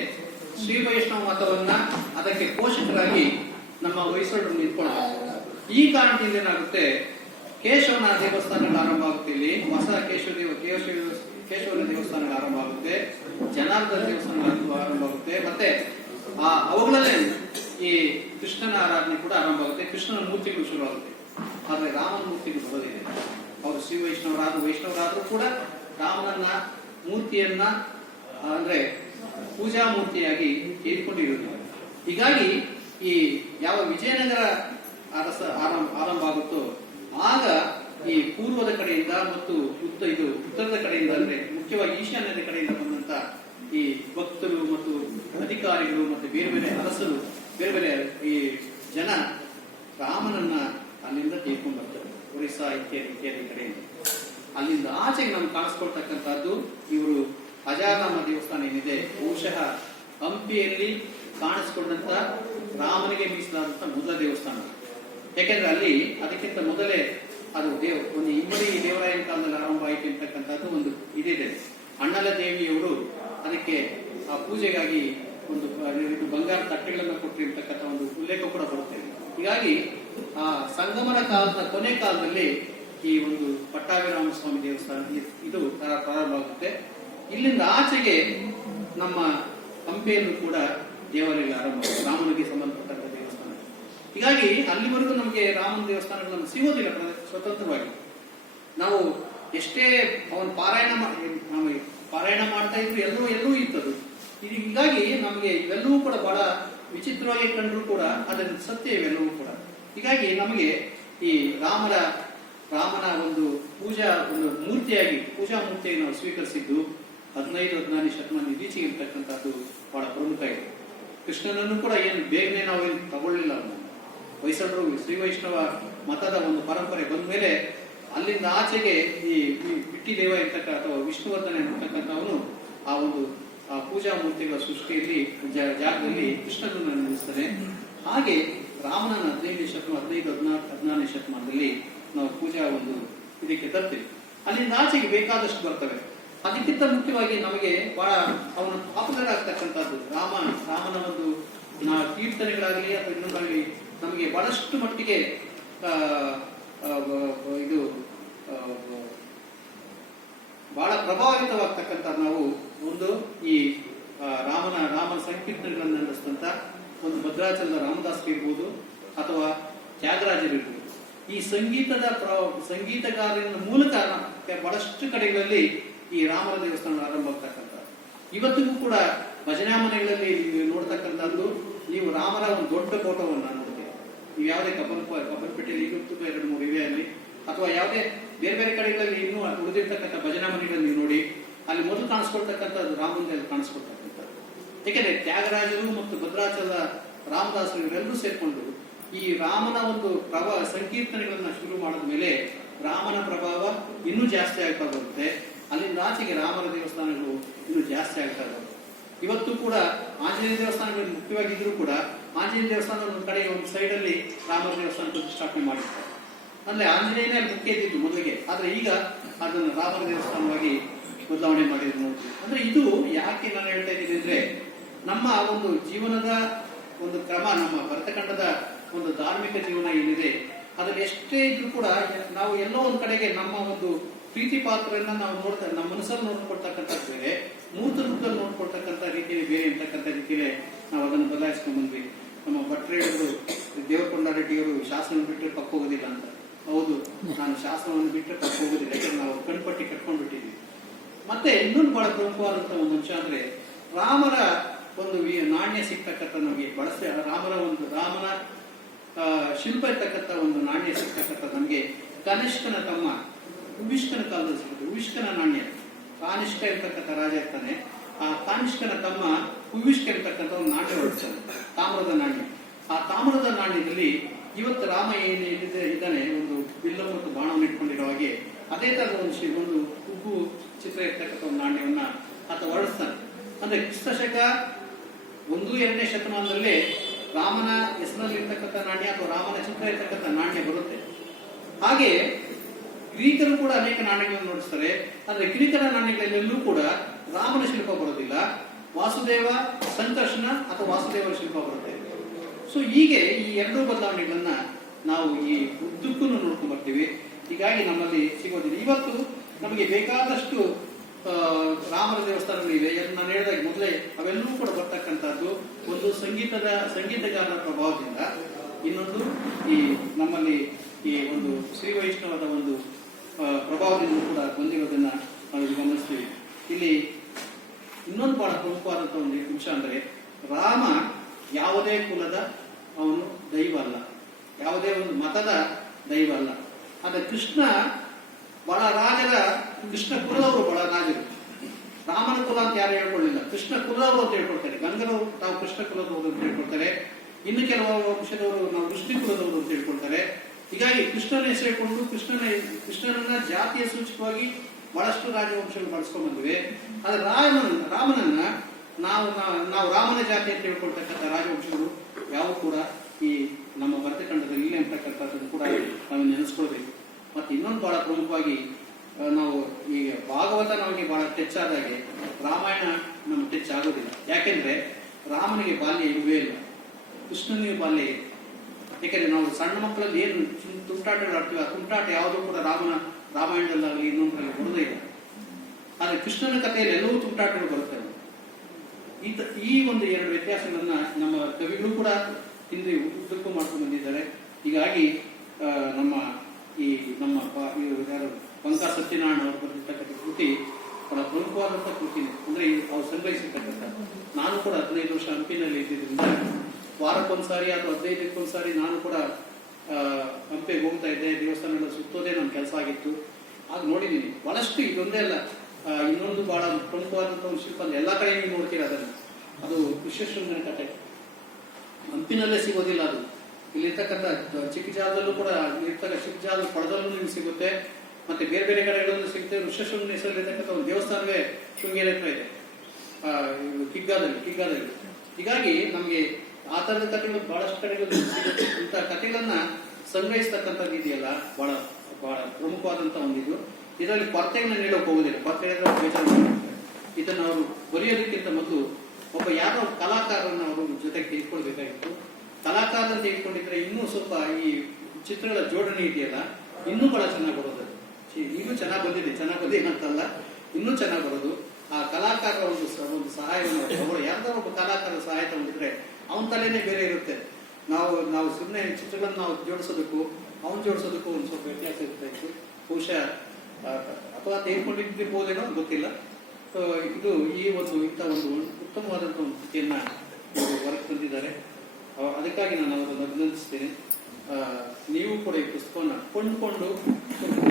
ಶ್ರೀ ವೈಷ್ಣವ ಮತವನ್ನ ಅದಕ್ಕೆ ಪೋಷಕರಾಗಿ ನಮ್ಮ ಹೊಯ್ಸಳರು ನಿಂತ್ಕೊಳ್ತಾರೆ. ಈ ಕಾರಣದಿಂದ ಏನಾಗುತ್ತೆ, ಕೇಶವನ ದೇವಸ್ಥಾನಗಳು ಆರಂಭ ಆಗುತ್ತೆ. ಇಲ್ಲಿ ಹೊಸ ಕೇಶವನ ದೇವಸ್ಥಾನಗಳು ಆರಂಭ ಆಗುತ್ತೆ, ಜನಾರ್ದನ ದೇವಸ್ಥಾನಗಳು ಆರಂಭ ಆಗುತ್ತೆ. ಮತ್ತೆ ಅವುಗಳಲ್ಲೇ ಈ ಕೃಷ್ಣನ ಆರಾಧನೆ ಕೂಡ ಆರಂಭ ಆಗುತ್ತೆ. ಕೃಷ್ಣನ ಮೂರ್ತಿಗಳು ಶುರುವಾಗುತ್ತೆ. ಆದ್ರೆ ರಾಮನ ಮೂರ್ತಿಗಳು ಬರೋದಿದೆ. ಅವರು ಶ್ರೀ ವೈಷ್ಣವರಾದ್ರೂ ಕೂಡ ರಾಮನನ್ನ ಮೂರ್ತಿಯನ್ನ ಅಂದ್ರೆ ಪೂಜಾ ಮೂರ್ತಿಯಾಗಿ ತೆಗೆದುಕೊಂಡಿರುವುದಿಲ್ಲ. ಹೀಗಾಗಿ ಈ ಯಾವ ವಿಜಯನಗರ ಆರಂಭ ಆಗುತ್ತೋ ಆಗ ಈ ಪೂರ್ವದ ಕಡೆಯಿಂದ ಮತ್ತು ಉತ್ತರದ ಕಡೆಯಿಂದ ಅಂದ್ರೆ ಮುಖ್ಯವಾಗಿ ಈಶಾನ್ಯದ ಕಡೆಯಿಂದ ಬಂದಂತ ಈ ಭಕ್ತರು ಮತ್ತು ಅಧಿಕಾರಿಗಳು ಮತ್ತೆ ಬೇರೆ ಬೇರೆ ಅರಸರು ಬೇರೆ ಬೇರೆ ಈ ಜನ ರಾಮನನ್ನ ಅಲ್ಲಿಂದ ತೆಗೆದುಕೊಂಡು ಬರ್ತಾರೆ. ಒರಿಸ್ಸಾ ಇತ್ಯಾದಿ ಕಡೆಯಿಂದ ಅಲ್ಲಿಂದ ಆಚೆಗೆ ನಮ್ಗೆ ಕಾಣಿಸ್ಕೊಳ್ತಕ್ಕಂಥದ್ದು ಇವರು ಅಜಾರಾಮ ದೇವಸ್ಥಾನ ಏನಿದೆ, ಬಹುಶಃ ಹಂಪಿಯಲ್ಲಿ ಕಾಣಿಸ್ಕೊಂಡಂತ ರಾಮನಿಗೆ ಮೀಸಲಾದಂತ ಮೊದಲ ದೇವಸ್ಥಾನ. ಯಾಕೆಂದ್ರೆ ಅಲ್ಲಿ ಅದಕ್ಕಿಂತ ಮೊದಲೇ ಅದು ಒಂದು ಇಮ್ಮಡಿ ದೇವರಾಯನ ಕಾಲದಲ್ಲಿ ಆರಂಭ ಆಯಿತು ಅಂತಕ್ಕಂಥದ್ದು ಒಂದು ಇದಿದೆ. ಅಣ್ಣಲ ದೇವಿಯವರು ಅದಕ್ಕೆ ಆ ಪೂಜೆಗಾಗಿ ಒಂದು ಬಂಗಾರ ತಟ್ಟೆಗಳನ್ನು ಕೊಟ್ಟಿರ್ತಕ್ಕಂಥ ಒಂದು ಉಲ್ಲೇಖ ಕೂಡ ಬರುತ್ತೆ. ಹೀಗಾಗಿ ಆ ಸಂಗಮನ ಕಾಲದ ಕೊನೆ ಕಾಲದಲ್ಲಿ ಈ ಒಂದು ಪಟ್ಟಾಭಿರಾಮ ಸ್ವಾಮಿ ದೇವಸ್ಥಾನ ಇದು ಪ್ರಾರಂಭ ಆಗುತ್ತೆ. ಇಲ್ಲಿಂದ ಆಚೆಗೆ ನಮ್ಮ ಹಂಪಿಯನ್ನು ಕೂಡ ದೇವಾಲಯ ಆರಂಭ ಆಗುತ್ತೆ, ರಾಮನಿಗೆ ಸಂಬಂಧಪಟ್ಟಂತ ದೇವಸ್ಥಾನ. ಹೀಗಾಗಿ ಅಲ್ಲಿವರೆಗೂ ನಮಗೆ ರಾಮನ ದೇವಸ್ಥಾನಗಳು ನಮ್ಗೆ ಸಿಗೋದಿಲ್ಲ ಸ್ವತಂತ್ರವಾಗಿ. ನಾವು ಎಷ್ಟೇ ಅವನು ಪಾರಾಯಣ ಮಾಡ್ತಾ ಇದ್ರು ಎಲ್ಲೂ ಇತ್ತದು. ಹೀಗಾಗಿ ನಮಗೆ ಇವೆಲ್ಲವೂ ಕೂಡ ಬಹಳ ವಿಚಿತ್ರವಾಗಿ ಕಂಡ್ರು ಕೂಡ ಅದರ ಸತ್ಯ ಇವೆಲ್ಲವೂ ಕೂಡ. ಹೀಗಾಗಿ ನಮಗೆ ಈ ರಾಮನ ಒಂದು ಪೂಜಾ ಮೂರ್ತಿಯಾಗಿ ನಾವು ಸ್ವೀಕರಿಸಿದ್ದು 15-16ನೇ ಶತಮಾನ ಈಚೆಗೆ ಇರ್ತಕ್ಕಂಥದ್ದು ಬಹಳ ಪ್ರಮುಖ ಇದೆ. ಕೃಷ್ಣನನ್ನು ಕೂಡ ಬೇಗನೆ ನಾವೇನು ತಗೊಳ್ಳಿಲ್ಲ. ಹೊಯ್ಸಳರು ಶ್ರೀ ವೈಷ್ಣವ ಮತದ ಒಂದು ಪರಂಪರೆ ಬಂದ ಮೇಲೆ ಅಲ್ಲಿಂದ ಆಚೆಗೆ ಈ ಬಿಟ್ಟಿ ದೇವ ಇರ್ತಕ್ಕ ಅಥವಾ ವಿಷ್ಣುವರ್ಧನ ಇರ್ತಕ್ಕಂಥವನು ಆ ಪೂಜಾ ಮೂರ್ತಿಗಳ ಸೃಷ್ಟಿಯಲ್ಲಿ ಜಾಗದಲ್ಲಿ ಕೃಷ್ಣನನ್ನು ನಿಲ್ಲಿಸ್ತಾನೆ. ಹಾಗೆ ರಾಮನ 15-16ನೇ ಶತಮಾನದಲ್ಲಿ ನಾವು ಪೂಜಾ ಒಂದು ಇದಕ್ಕೆ ತರ್ತೇವೆ. ಅಲ್ಲಿಂದ ಆಚೆಗೆ ಬೇಕಾದಷ್ಟು ಬರ್ತವೆ. ಅದಕ್ಕಿಂತ ಮುಖ್ಯವಾಗಿ ನಮಗೆ ಬಹಳ ಅವನು ಪಾಪುಲರ್ ಆಗ್ತಕ್ಕಂಥದ್ದು ರಾಮನ ಒಂದು ಕೀರ್ತನೆಗಳಾಗಲಿ ಅಥವಾ ಇನ್ನೊಂದಾಗಲಿ ನಮಗೆ ಬಹಳಷ್ಟು ಮಟ್ಟಿಗೆ ಇದು ಬಹಳ ಪ್ರಭಾವಿತವಾಗ್ತಕ್ಕಂಥ ನಾವು ಒಂದು ಈ ರಾಮನ ಸಂಕೀರ್ತನೆಗಳನ್ನು ನಡೆಸಿದಂತ ಒಂದು ಭದ್ರಾಚಲದ ರಾಮದಾಸ್ ಇರ್ಬೋದು ಅಥವಾ ತ್ಯಾಗರಾಜರಿರ್ಬೋದು. ಈ ಸಂಗೀತಗಾರನ ಮೂಲಕ ಬಹಳಷ್ಟು ಕಡೆಗಳಲ್ಲಿ ಈ ರಾಮರ ದೇವಸ್ಥಾನ ಆರಂಭ ಆಗ್ತಕ್ಕಂಥ. ಇವತ್ತಿಗೂ ಕೂಡ ಭಜನಾ ಮನೆಗಳಲ್ಲಿ ನೀವು ನೋಡ್ತಕ್ಕಂಥದ್ದು, ನೀವು ರಾಮರ ಒಂದು ದೊಡ್ಡ ಫೋಟೋವನ್ನು ನೋಡ್ತೀವಿ. ನೀವು ಯಾವುದೇ ಕಬ್ಬನ್ಪೇಟೆಯಲ್ಲಿ ಇವತ್ತು 2-3 ಇವೆ ಅಲ್ಲಿ, ಅಥವಾ ಯಾವುದೇ ಬೇರೆ ಬೇರೆ ಕಡೆಗಳಲ್ಲಿ ಇನ್ನೂ ಉಳಿದಿರ್ತಕ್ಕಂಥ ಭಜನಾ ಮನೆಗಳಲ್ಲಿ ನೀವು ನೋಡಿ, ಅಲ್ಲಿ ಮೊದಲು ಕಾಣಿಸ್ಕೊಳ್ತಕ್ಕಂಥದ್ದು ರಾಮಂದಲ್ಲಿ ಕಾಣಿಸ್ಕೊಳ್ತಕ್ಕಂಥದ್ದು. ಏಕೆಂದ್ರೆ ತ್ಯಾಗರಾಜರು ಮತ್ತು ಭದ್ರಾಚಲ ರಾಮದಾಸರು ಇವರೆಲ್ಲರೂ ಸೇರ್ಕೊಂಡು ಈ ರಾಮನ ಒಂದು ಸಂಕೀರ್ತನೆಗಳನ್ನ ಶುರು ಮಾಡಿದ ಮೇಲೆ ರಾಮನ ಪ್ರಭಾವ ಇನ್ನೂ ಜಾಸ್ತಿ ಆಗ್ತಾ ಬರುತ್ತೆ. ಅಲ್ಲಿಂದ ಆಚೆಗೆ ರಾಮನ ದೇವಸ್ಥಾನಗಳು ಇನ್ನೂ ಜಾಸ್ತಿ ಆಗ್ತಾ ಬರುತ್ತೆ. ಇವತ್ತು ಕೂಡ ಆಂಜನೇಯ ದೇವಸ್ಥಾನಗಳು ಮುಖ್ಯವಾಗಿದ್ರು ಕೂಡ ಆಂಜನೇಯ ದೇವಸ್ಥಾನ ಒಂದು ಕಡೆ ಒಂದು ಸೈಡ್ ಅಲ್ಲಿ ರಾಮನ ದೇವಸ್ಥಾನ ಪ್ರತಿಷ್ಠಾಪನೆ ಮಾಡಿರ್ತಾರೆ. ಅಂದ್ರೆ ಆಂಜನೇಯನೇ ಅಲ್ಲಿ ಮುಖ್ಯ ಇದ್ದಿದ್ದು ಮೊದಲಿಗೆ, ಆದ್ರೆ ಈಗ ಅದನ್ನು ರಾಮನ ದೇವಸ್ಥಾನವಾಗಿ ಬದಲಾವಣೆ ಮಾಡಿದ್ರು ನೋಡ್ತೀವಿ. ಅಂದ್ರೆ ಇದು ಯಾಕೆ ನಾನು ಹೇಳ್ತಾ ಇದ್ದೀನಿ ಅಂದ್ರೆ, ನಮ್ಮ ಒಂದು ಜೀವನದ ಒಂದು ಕ್ರಮ, ನಮ್ಮ ಭರತಖಂಡದ ಒಂದು ಧಾರ್ಮಿಕ ಜೀವನ ಏನಿದೆ ಅದ್ರಲ್ಲಿ ಎಷ್ಟೇ ಇದ್ರೂ ಕೂಡ ನಾವು ಎಲ್ಲೋ ಒಂದ್ ಕಡೆಗೆ ನಮ್ಮ ಒಂದು ಪ್ರೀತಿ ಪಾತ್ರನ್ನ ನಾವು ನಮ್ಮ ಮನಸ್ಸಲ್ಲಿ ನೋಡ್ಕೊಳ್ತಕ್ಕಂಥದ್ದು ಬೇರೆ, ಮೂರ್ತ ರೂಪದಲ್ಲಿ ನೋಡ್ಕೊಳ್ತಕ್ಕಂಥ ರೀತಿಯಲ್ಲಿ ಬೇರೆ ಅಂತಕ್ಕಂಥ ರೀತಿಯಲ್ಲೇ ನಾವು ಅದನ್ನು ಬದಲಾಯಿಸ್ಕೊಂಡ್ ಬಂದ್ವಿ. ನಮ್ಮ ಭಟ್ರು ಹೇಳಿದ್ರು, ದೇವರಕೊಂಡ ರೆಡ್ಡಿಯವರು ಶಾಸನ ಬಿಟ್ಟರೆ ಹೋಗೋದಿಲ್ಲ ಅಂತ. ಹೌದು, ನಾನು ಶಾಸನವನ್ನು ಬಿಟ್ಟರೆ ಹೋಗೋದಿಲ್ಲ, ಯಾಕಂದ್ರೆ ನಾವು ಕಣ್ಪಟ್ಟಿ ಕಟ್ಕೊಂಡ್ಬಿಟ್ಟಿದ್ವಿ. ಮತ್ತೆ ಇನ್ನೊಂದು ಬಹಳ ಪ್ರಮುಖವಾದಂತಹ ಒಂದು ಅಂಶ ಅಂದ್ರೆ, ರಾಮರ ಒಂದು ನಾಣ್ಯ ಸಿಗ್ತಕ್ಕಂಥ ನಮಗೆ ರಾಮನ ಶಿಲ್ಪ ಇರ್ತಕ್ಕಂಥ ಒಂದು ನಾಣ್ಯ ಸಿಗ್ತಕ್ಕಂಥ ನಮಗೆ ಕನಿಷ್ಕನ ತಮ್ಮ ಉವಿಷ್ಕನ ಕಾಲದಲ್ಲಿ ಸಿಗುತ್ತೆ. ಉವಿಷ್ಕನ ನಾಣ್ಯ, ಕಾನಿಷ್ಕ ಇರ್ತಕ್ಕಂಥ ರಾಜ ಇರ್ತಾನೆ, ಆ ಕಾನಿಷ್ಕನ ತಮ್ಮ ಉವಿಷ್ಕ ಇರ್ತಕ್ಕಂಥ ಒಂದು ನಾಣ್ಯ ಹೊರಡ್ತಾನೆ, ತಾಮ್ರದ ನಾಣ್ಯ. ಆ ತಾಮ್ರದ ನಾಣ್ಯದಲ್ಲಿ ಇವತ್ತು ರಾಮ ಇದ್ದಾನೆ, ಒಂದು ಬಿಲ್ಲ ಮತ್ತು ಬಾಣವನ್ನು ಇಟ್ಕೊಂಡಿರೋ ಹಾಗೆ ಅದೇ ತರದ ಒಂದು ಉಗ್ಗು ಚಿತ್ರ ಇರ್ತಕ್ಕಂಥ ಒಂದು ನಾಣ್ಯವನ್ನ ಆತ ಹೊರಡಿಸ್ತಾನೆ. ಅಂದ್ರೆ ಕ್ರಿಸ್ತಶಕ 1-2ನೇ ಶತಮಾನದಲ್ಲೇ ರಾಮನ ಹೆಸರಲ್ಲಿ ಇರ್ತಕ್ಕಂಥ ನಾಣ್ಯ ಅಥವಾ ರಾಮನ ಚಿತ್ರ ಇರ್ತಕ್ಕಂಥ ನಾಣ್ಯ ಬರುತ್ತೆ. ಹಾಗೆ ಗ್ರೀಕರು ಕೂಡ ಅನೇಕ ನಾಣ್ಯಗಳನ್ನು ನೋಡಿಸ್ತಾರೆ. ಆದ್ರೆ ಗ್ರೀಕರ ನಾಣ್ಯಗಳಲ್ಲೆಲ್ಲೂ ಕೂಡ ರಾಮನ ಶಿಲ್ಪ ಬರೋದಿಲ್ಲ, ವಾಸುದೇವ ಸಂಕರ್ಷಣ ಅಥವಾ ವಾಸುದೇವರ ಶಿಲ್ಪ ಬರುತ್ತೆ. ಸೊ ಹೀಗೆ ಈ ಎರಡೂ ಬದಲಾವಣೆಗಳನ್ನ ನಾವು ಈ ಉದ್ದಕ್ಕೂ ನೋಡ್ಕೊಂಡ್ ಬರ್ತೀವಿ. ಹೀಗಾಗಿ ನಮ್ಮಲ್ಲಿ ಸಿಗೋದಿಲ್ಲ. ಇವತ್ತು ನಮಗೆ ಬೇಕಾದಷ್ಟು ರಾಮನ ದೇವಸ್ಥಾನಗಳಿವೆ. ನಾನು ಹೇಳಿದಾಗ ಮೊದಲೇ ಅವೆಲ್ಲವೂ ಕೂಡ ಬರ್ತಕ್ಕಂಥದ್ದು ಒಂದು ಸಂಗೀತಗಾರರ ಪ್ರಭಾವದಿಂದ, ಇನ್ನೊಂದು ಈ ನಮ್ಮಲ್ಲಿ ಈ ಒಂದು ಶ್ರೀ ವೈಷ್ಣವದ ಒಂದು ಪ್ರಭಾವದಿಂದ ಕೂಡ ಬಂದಿರೋದನ್ನ ನಾವು ಗಮನಿಸ್ತೀವಿ. ಇಲ್ಲಿ ಇನ್ನೊಂದು ಬಹಳ ಪ್ರಮುಖವಾದಂತಹ ಒಂದು ಅಂಶ ಅಂದ್ರೆ, ರಾಮ ಯಾವುದೇ ಕುಲದ ಅವನು ದೈವ ಅಲ್ಲ, ಯಾವುದೇ ಒಂದು ಮತದ ದೈವ ಅಲ್ಲ. ಆದ್ರೆ ಕೃಷ್ಣ ಕೃಷ್ಣ ಕುಲದವರು ಬಹಳ ರಾಜರು. ರಾಮನ ಕುಲ ಅಂತ ಯಾರು ಹೇಳ್ಕೊಳ್ಳಿಲ್ಲ, ಕೃಷ್ಣ ಕುಲದವರು ಅಂತ ಹೇಳ್ಕೊಳ್ತಾರೆ. ಗಂಗರವರು ತಾವು ಕೃಷ್ಣ ಕುಲದವರು ಅಂತ ಹೇಳ್ಕೊಳ್ತಾರೆ. ಇನ್ನು ಕೆಲವು ವಂಶದವರು ನಾವು ವಿಷ್ಣು ಕುಲದವರು ಅಂತ ಹೇಳ್ಕೊಳ್ತಾರೆ. ಹೀಗಾಗಿ ಕೃಷ್ಣನ ಹೆಸರು ಹೇಳ್ಕೊಂಡು ಕೃಷ್ಣನನ್ನ ಜಾತಿಯ ಸೂಚಕವಾಗಿ ಬಹಳಷ್ಟು ರಾಜವಂಶಗಳು ಬಳಸ್ಕೊಂಡ್ ಬಂದಿವೆ. ಆದ್ರೆ ರಾಮನನ್ನ ನಾವು ರಾಮನ ಜಾತಿ ಅಂತ ಹೇಳ್ಕೊಳ್ತಕ್ಕಂಥ ರಾಜವಂಶಗಳು ಯಾವ ಕೂಡ ಈ ನಮ್ಮ ಭರತಖಂಡದಲ್ಲಿ ಇಲ್ಲ ಅಂತಕ್ಕಂಥದ್ದನ್ನು ಕೂಡ ನಾವು ನೆನೆಸ್ಕೊಳ್ಬೇಕು. ಮತ್ತೆ ಇನ್ನೊಂದು ಬಹಳ ಪ್ರಮುಖವಾಗಿ ನಾವು ಈಗ ಭಾಗವತ ನಮಗೆ ಬಹಳ ಟಚ್ ಆದಾಗೆ ರಾಮಾಯಣ ನಮ್ಗೆ ಟಚ್ ಆಗೋದಿಲ್ಲ. ಯಾಕೆಂದ್ರೆ ರಾಮನಿಗೆ ಬಾಲ್ಯ ಇರುವೇ ಇಲ್ಲ, ಕೃಷ್ಣನಿಗೆ ಬಾಲ್ಯ ಇದೆ. ಯಾಕೆಂದ್ರೆ ನಾವು ಸಣ್ಣ ಮಕ್ಕಳಲ್ಲಿ ಏನು ತುಂಟಾಟಗಳು ಆಡ್ತೀವಿ, ಆ ತುಂಟಾಟ ಯಾವುದೂ ಕೂಡ ರಾಮಾಯಣದಲ್ಲಾಗಲಿ ಇನ್ನೊಂದರಲ್ಲಿ ಬರೋದೇ ಇಲ್ಲ. ಆದ್ರೆ ಕೃಷ್ಣನ ಕಥೆಯಲ್ಲಿ ಎಲ್ಲವೂ ತುಂಟಾಟಗಳು ಬರುತ್ತೆ. ಈ ಒಂದು ಎರಡು ವ್ಯತ್ಯಾಸಗಳನ್ನ ನಮ್ಮ ಕವಿಗಳು ಕೂಡ ಹಿಂದೆ ಉದ್ದಕ್ಕೂ ಮಾಡ್ಕೊಂಡು ಬಂದಿದ್ದಾರೆ. ಹೀಗಾಗಿ ನಮ್ಮ ಯಾರು ಪಂಕ ಸತ್ಯನಾರಾಯಣ ಅವರು ಬರೆದಿರ್ತಕ್ಕಂಥ ಕೃತಿ ಬಹಳ ಪ್ರಮುಖವಾದಂಥ ಕೃತಿನೇ. ಅಂದ್ರೆ ಅವ್ರು ಸಂಗ್ರಹಿಸಿರ್ತಕ್ಕಂಥ, ನಾನು ಕೂಡ 15 ವರ್ಷ ಹಂಪಿನಲ್ಲಿ ಇದ್ದಿದ್ದರಿಂದ ವಾರಕ್ಕೊಂದ್ಸಾರಿ ಅಥವಾ 15 ನಾನು ಕೂಡ ಹಂಪಿಗೆ ಹೋಗ್ತಾ ಇದ್ದೆ. ದೇವಸ್ಥಾನಗಳ ಸುತ್ತೋದೇ ನನ್ನ ಕೆಲಸ ಆಗಿತ್ತು. ಆಗ ನೋಡಿದ್ದೀನಿ ಬಹಳಷ್ಟು. ಇದೊಂದೇ ಅಲ್ಲ, ಇನ್ನೊಂದು ಬಹಳ ಪ್ರಮುಖವಾದಂಥ ಒಂದು ಶಿಲ್ಪ ಎಲ್ಲ ಕಡೆ ನೀವು ನೋಡ್ತೀರ ಅದನ್ನು. ಅದು ವಿಶ್ವೇಶ್ವರನ ಕಥೆ ಹಂಪಿನಲ್ಲೇ ಸಿಗೋದಿಲ್ಲ. ಅದು ಇಲ್ಲಿರ್ತಕ್ಕಂಥ ಚಿಕ್ಕ ಜಾಗದಲ್ಲೂ ಕೂಡ ಚಿಕ್ಕ ಜಾಗದ ಪಡದಲ್ಲೂ ನಿಮ್ಗೆ ಸಿಗುತ್ತೆ, ಮತ್ತೆ ಬೇರೆ ಬೇರೆ ಕಡೆಗಳಲ್ಲೂ ಸಿಗುತ್ತೆ. ವಿಶ್ವೇಶ್ವರನ ಹೆಸರಲ್ಲಿರ್ತಕ್ಕಂಥ ಒಂದು ದೇವಸ್ಥಾನವೇ ಶೃಂಗೇರಿ ಹತ್ರ ಇದೆ, ಕಿಗ್ಗಾದಲ್ಲಿ. ಹೀಗಾಗಿ ನಮ್ಗೆ ಆ ತರದ ಕಥೆಗಳು ಬಹಳಷ್ಟು ಕಡೆಗಳು ಸಿಗುತ್ತೆ. ಇಂಥ ಕಥೆಗಳನ್ನ ಸಂಗ್ರಹಿಸ್ತಕ್ಕಂಥದ್ದು ಇದೆಯಲ್ಲ, ಬಹಳ ಬಹಳ ಪ್ರಮುಖವಾದಂತ ಒಂದಿದು. ಇದರಲ್ಲಿ ಕೊರತೆಗಳನ್ನ ನೀಡೋಕೆ ಹೋಗುದಿಲ್ಲ, ಕೊರತೆ ಬೇಜಾರು. ಇದನ್ನ ಅವರು ಬರೆಯೋದಕ್ಕಿಂತ ಮೊದಲು ಒಬ್ಬ ಯಾರೋ ಕಲಾಕಾರರನ್ನ ಅವರು ಜೊತೆಗೆ ತೆಗೆದುಕೊಳ್ಬೇಕಾಗಿತ್ತು. ಕಲಾಕಾರರನ್ನ ತೆಗೆದುಕೊಂಡಿದ್ರೆ ಇನ್ನೂ ಸ್ವಲ್ಪ ಈ ಚಿತ್ರಗಳ ಜೋಡಣೆ ಇದೆಯಲ್ಲ ಇನ್ನೂ ಬಹಳ ಚೆನ್ನಾಗಿ ಬರೋದು. ಇನ್ನೂ ಚೆನ್ನಾಗಿ ಬಂದಿದೆ ಅಂತಲ್ಲ, ಇನ್ನೂ ಚೆನ್ನಾಗಿ ಬರೋದು. ಆ ಕಲಾಕಾರರ ಒಂದು ಸಹಾಯವನ್ನು ಯಾರ್ದಾರ ಒಬ್ಬ ಕಲಾಕಾರರ ಸಹಾಯ ತಗೊಂಡಿದ್ರೆ ಅವನ ತಲೆನೇ ಬೇರೆ ಇರುತ್ತೆ. ನಾವು ಸುಮ್ಮನೆ ಚಿತ್ರಗಳನ್ನು ನಾವು ಜೋಡಿಸೋದಕ್ಕೂ ಅವನು ಜೋಡಿಸೋದಕ್ಕೂ ಒಂದು ಸ್ವಲ್ಪ ವ್ಯತ್ಯಾಸ ಇರ್ತಾ ಇತ್ತು. ಬಹುಶಃ ಅಥವಾ ತೆಗೆದುಕೊಂಡಿರ್ಬೋದೇನೋ ಗೊತ್ತಿಲ್ಲ. ಇದು ಈ ಒಂದು ಇಂಥ ಒಂದು ಉತ್ತಮವಾದಂಥ ಒಂದು ಕೃತಿಯನ್ನ ಹೊರಗೆ ತಂದಿದ್ದಾರೆ. ಅದಕ್ಕಾಗಿ ನಾನು ಅವರನ್ನು ಅಭಿನಂದಿಸ್ತೇನೆ. ನೀವು ಕೂಡ ಈ ಪುಸ್ತಕವನ್ನು ಕೊಂಡುಕೊಂಡು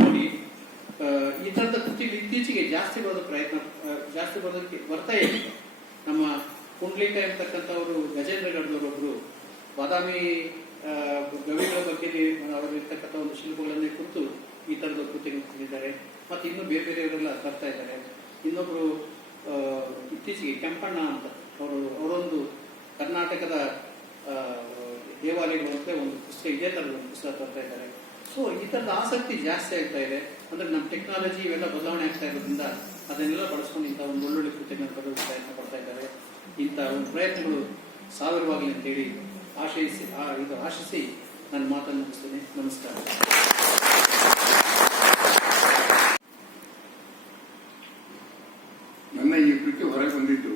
ನೋಡಿ. ಈ ಥರದ ಕೃತಿಗಳು ಇತ್ತೀಚೆಗೆ ಜಾಸ್ತಿ ಬರೋದಕ್ಕೆ ಬರ್ತಾ ಇದೆ. ನಮ್ಮ ಪುಂಡ್ಲಿಕ ಎಂಬತಕ್ಕಂಥವರು ಗಜೇಂದ್ರಗಢದವರೊಬ್ಬರು ಬಾದಾಮಿ ಗವಿಗಳ ಬಗ್ಗೆ ಅವರಿರ್ತಕ್ಕಂಥ ಒಂದು ಶಿಲ್ಪಗಳನ್ನೇ ಕುರಿತು ಈ ಥರದ ಕೃತಿಗಳು ತಂದಿದ್ದಾರೆ. ಮತ್ತು ಇನ್ನು ಬೇರೆ ಬೇರೆಯವರೆಲ್ಲ ತರ್ತಾ ಇದ್ದಾರೆ. ಇನ್ನೊಬ್ರು ಇತ್ತೀಚೆಗೆ ಕೆಂಪಣ್ಣ ಅಂತ ಅವರೊಂದು ಕರ್ನಾಟಕದ ದೇವಾಲಯಗಳು ಅಂತ ಒಂದು ಪುಸ್ತಕ ಇದೇ ಥರದ ಒಂದು ಪುಸ್ತಕ ತರ್ತಾ ಇದ್ದಾರೆ. ಸೊ ಈ ಥರದ ಆಸಕ್ತಿ ಜಾಸ್ತಿ ಆಗ್ತಾ ಇದೆ. ಅಂದ್ರೆ ನಮ್ಮ ಟೆಕ್ನಾಲಜಿ ಇವೆಲ್ಲ ಬದಲಾವಣೆ ಆಗ್ತಾ ಇರೋದ್ರಿಂದ ಅದನ್ನೆಲ್ಲ ಬಳಸ್ಕೊಂಡು ಇಂಥ ಒಂದು ಒಳ್ಳೊಳ್ಳೆ ಕೃತಿಗಳನ್ನು ಬರೆದು ಪ್ರಯತ್ನ ಪಡ್ತಾ ಇದ್ದಾರೆ. ಇಂಥ ಒಂದು ಪ್ರಯತ್ನಗಳು ಸಾವಿರವಾಗಲಿ ಅಂತೇಳಿ ಆಶಿಸಿ ನನ್ನ ಮಾತನ್ನು ಮುಗಿಸ್ತೇನೆ. ನಮಸ್ಕಾರ. ನನ್ನ ಈ ಕೃತಿ ಹೊರಗೆ ಬಂದಿದ್ದು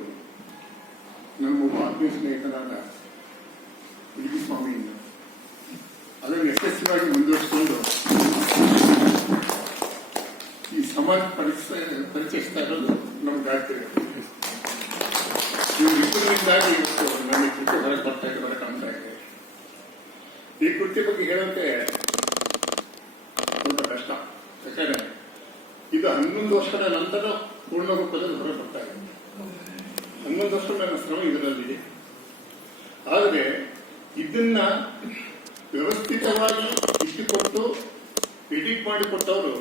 ನಮ್ಮ ಒಬ್ಬ ಆತ್ಮೀಯ ಸ್ನೇಹಿತರಾದ ಸ್ವಾಮಿಯಿಂದ. ಅದನ್ನು ಯಶಸ್ವಿಯಾಗಿ ಮುಂದುವರಿಸಿಕೊಂಡು ಈ ಸಮಾಜ ಪರಿಚಯಿಸ್ತಾ ಇರೋದು ನಮ್ಗೆ ಆಗ್ತಿದೆ. ಇವುಗಳಿಂದಾಗಿ ಇವತ್ತು ನನ್ನ ಈ ಕೃತಿ ಹೊರಗೆ ಬರ್ತಾ ಇದೆ, ಹೊರಗೆ ಕಾಣ್ತಾ ಇದೆ. ಈ ಕೃತಿ ಬಗ್ಗೆ ಹೇಳೋಕೆ ಸ್ವಲ್ಪ ಕಷ್ಟ. ಯಾಕಂದ್ರೆ ಇದು 11 ವರ್ಷದ ನಂತರ ಪೂರ್ಣ ರೂಪದಲ್ಲಿ ಹೊರ ಬರ್ತಾ ಇದೆ. 11 ವರ್ಷ ನನ್ನ ಶ್ರಮ ಇದರಲ್ಲಿ. ಆದರೆ ಇದನ್ನ ವ್ಯವಸ್ಥಿತವಾಗಿ ಇಟ್ಟುಕೊಟ್ಟು ಎಡಿಟ್ ಮಾಡಿಕೊಟ್ಟವರು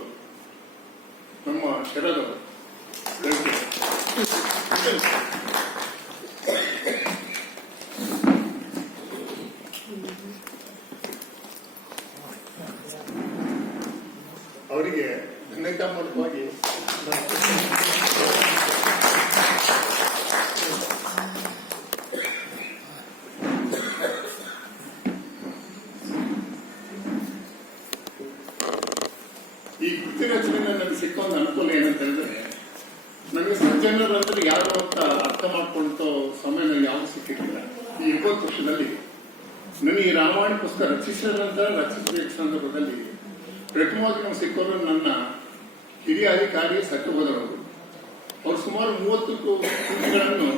ನಮ್ಮ ಶರದವರು. ಅವರಿಗೆ ಧನ್ಯತಾಮೂಲಕವಾಗಿ ಈ ಕೃತಿ ರಚನೆಯಿಂದ ನನಗೆ ಸಿಕ್ಕ ಒಂದು ಅನುಕೂಲ ಏನಂತ ಹೇಳಿದ್ರೆ, ನನಗೆ ಸಜ್ಜನರು ಅಂದ್ರೆ ಯಾರು ಅಂತ ಅರ್ಥ ಮಾಡ್ಕೊಂಡೋ ಸಮಯ ನನಗೆ ಯಾವುದು ಸಿಕ್ಕಿರಲಿಲ್ಲ. ಈ 20 ವರ್ಷದಲ್ಲಿ ನನಗೆ ಈ ರಾಮಾಯಣ ಪುಸ್ತಕ ರಚಿಸಿದ ಸಂದರ್ಭದಲ್ಲಿ ಪ್ರಥಮವಾಗಿ ನಾವು ಸಿಕ್ಕೋರು ನನ್ನ ಹಿರಿಯ ಅಧಿಕಾರಿ ಸತ್ಯಬೋಧರವರು. ಅವರು ಸುಮಾರು 30 ಕೃತಿಗಳನ್ನು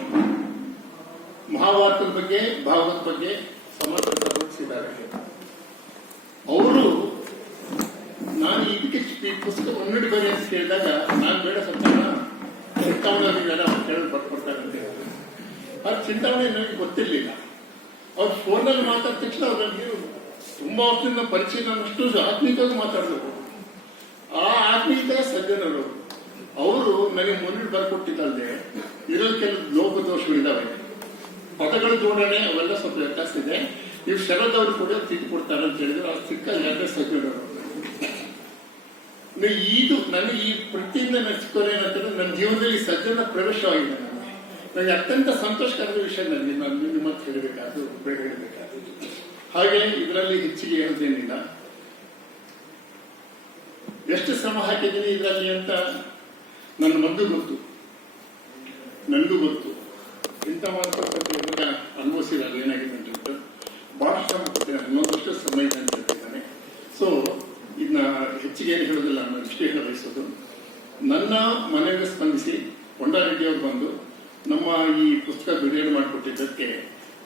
ಮಹಾಭಾರತದ ಬಗ್ಗೆ, ಭಾಗವತ ಬಗ್ಗೆ ಸಮರ್ಪಿಸಿದ್ದಾರೆ. ಅವರು ನಾನು ಇದಕ್ಕೆ ಈ ಪುಸ್ತಕ ಮುನ್ನಡೆ ಬರಿ ಅಂತ ಕೇಳಿದಾಗ ನಾನು ಬೇಡ ಚಿಂತಾಮಣಿಯಲ್ಲ ಹೇಳಿ ಬರ್ಕೊಡ್ತಾರೆ ಅಂತ ಹೇಳಿದ್ರು. ಆ ಚಿಂತಾಮಣಿ ನನಗೆ ಗೊತ್ತಿರಲಿಲ್ಲ. ಅವ್ರು ಫೋನಲ್ಲಿ ಮಾತಾಡಿದ ತಕ್ಷಣ ಅವ್ರು ನನಗೆ ತುಂಬಾ ವರ್ಷದಿಂದ ಪರಿಚಯ, ನನ್ನಷ್ಟು ಆತ್ಮೀಯವಾಗಿ ಮಾತಾಡಿದ್ರು. ಆ ಆತ್ಮೀಯತೆ ಸಜ್ಜನರು ಅವರು ನನಗೆ ಮುನ್ನಡೆ ಬರ್ಕೊಟ್ಟಿದ್ದಲ್ಲದೆ ಇರೋ ಕೆಲವು ಲೋಪದೋಷಗಳಿದ್ದಾವೆ, ಪದಗಳ ಜೋಡಣೆ ಅವೆಲ್ಲ ಸ್ವಲ್ಪ ವ್ಯತ್ಯಾಸ ಇದೆ. ನೀವು ಶರದವ್ರು ಕೂಡ ತಿದ್ದು ಕೊಡ್ತಾರೆ ಅಂತ ಹೇಳಿದ್ರು. ಆ ಸಿಕ್ಕ ಎರಡು ಸಜ್ಜನರು. ಇದು ನನಗೆ ಈ ವೃತ್ತಿಯಿಂದ ನಡೆಸಿಕೊಳ್ಳಿ ಏನಂತಂದ್ರೆ ನನ್ನ ಜೀವನದಲ್ಲಿ ಸಜ್ಜನ ಪ್ರವೇಶವಾಗಿದೆ. ನನಗೆ ಅತ್ಯಂತ ಸಂತೋಷಕರದ ವಿಷಯ ನನಗೆ ನಾನು ನಿಮ್ಮ ಮತ್ತೆ ಹೇಳಬೇಕಾದ್ರು, ಬೇಗ ಹೇಳಬೇಕಾದ್ರು. ಹಾಗೆ ಇದರಲ್ಲಿ ಹೆಚ್ಚಿಗೆ ಹೇಳೋದೇನಿಲ್ಲ. ಎಷ್ಟು ಶ್ರಮ ಹಾಕಿದ್ದೀನಿ ಇದರಲ್ಲಿ ಅಂತ ನನ್ನ ಮದ್ದು ಗೊತ್ತು, ನನಗೂ ಗೊತ್ತು. ಇಂಥ ಮಾತುಕತೆ ಅನುಭವಿಸಿದಾಗ ಏನಾಗಿದೆ ಅಂತ ಬಹಳ ಶ್ರಮ ಕೊಟ್ಟಿದ್ದಾನೆ. 11 ವರ್ಷ ಶ್ರಮ ಇದೆ ಅಂತ ಹೇಳ್ತಿದ್ದಾನೆ. ಸೊ ಇದನ್ನ ಹೆಚ್ಚಿಗೆ ಏನು ಹೇಳೋದಿಲ್ಲ, ನಾನು ಇಷ್ಟೇ ಹೇಳ ಬಯಸೋದು. ನನ್ನ ಮನೆಗೆ ಸ್ಪಂದಿಸಿ ಕೊಂಡಾರೆಡ್ಡಿಯವರು ಬಂದು ನಮ್ಮ ಈ ಪುಸ್ತಕ ಬಿಡುಗಡೆ ಮಾಡಿಕೊಟ್ಟಿದ್ದಕ್ಕೆ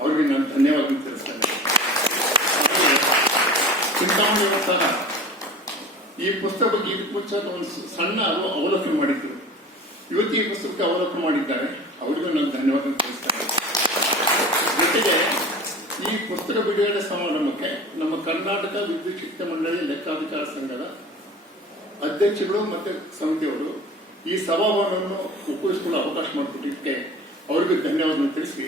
ಅವರಿಗೆ ನಾನು ಧನ್ಯವಾದ ತಿಳಿಸ್ತೇನೆ. ಚಿಂತಾಮಣಿಯವರು ಸಹ ಈ ಪುಸ್ತಕ ಬಗ್ಗೆ ಇದಕ್ಕೆ ಮುಂಚೆ ಒಂದು ಸಣ್ಣ ಅವಲೋಕನ ಮಾಡಿದ್ರು. ಇವತ್ತು ಈ ಪುಸ್ತಕಕ್ಕೆ ಅವಲೋಕನ ಮಾಡಿದ್ದಾರೆ. ಅವರಿಗೂ ನಾನು ಧನ್ಯವಾದ ತಿಳಿಸ್ತೇನೆ. ಜೊತೆಗೆ ಈ ಪುಸ್ತಕ ಬಿಡುಗಡೆ ಸಮಾರಂಭಕ್ಕೆ ನಮ್ಮ ಕರ್ನಾಟಕ ವಿದ್ಯುತ್ ಶಿಕ್ಷಣ ಮಂಡಳಿ ಲೆಕ್ಕಾಧಿಕಾರ ಸಂಘದ ಅಧ್ಯಕ್ಷಗಳು ಮತ್ತೆ ಸಮಿತಿಯವರು ಈ ಸಭಾಭವನವನ್ನು ಉಪಯೋಗಿಸಿಕೊಳ್ಳಲು ಅವಕಾಶ ಮಾಡಿಕೊಟ್ಟಿದ್ದಕ್ಕೆ ಅವರಿಗೂ ಧನ್ಯವಾದ ತಿಳಿಸಿ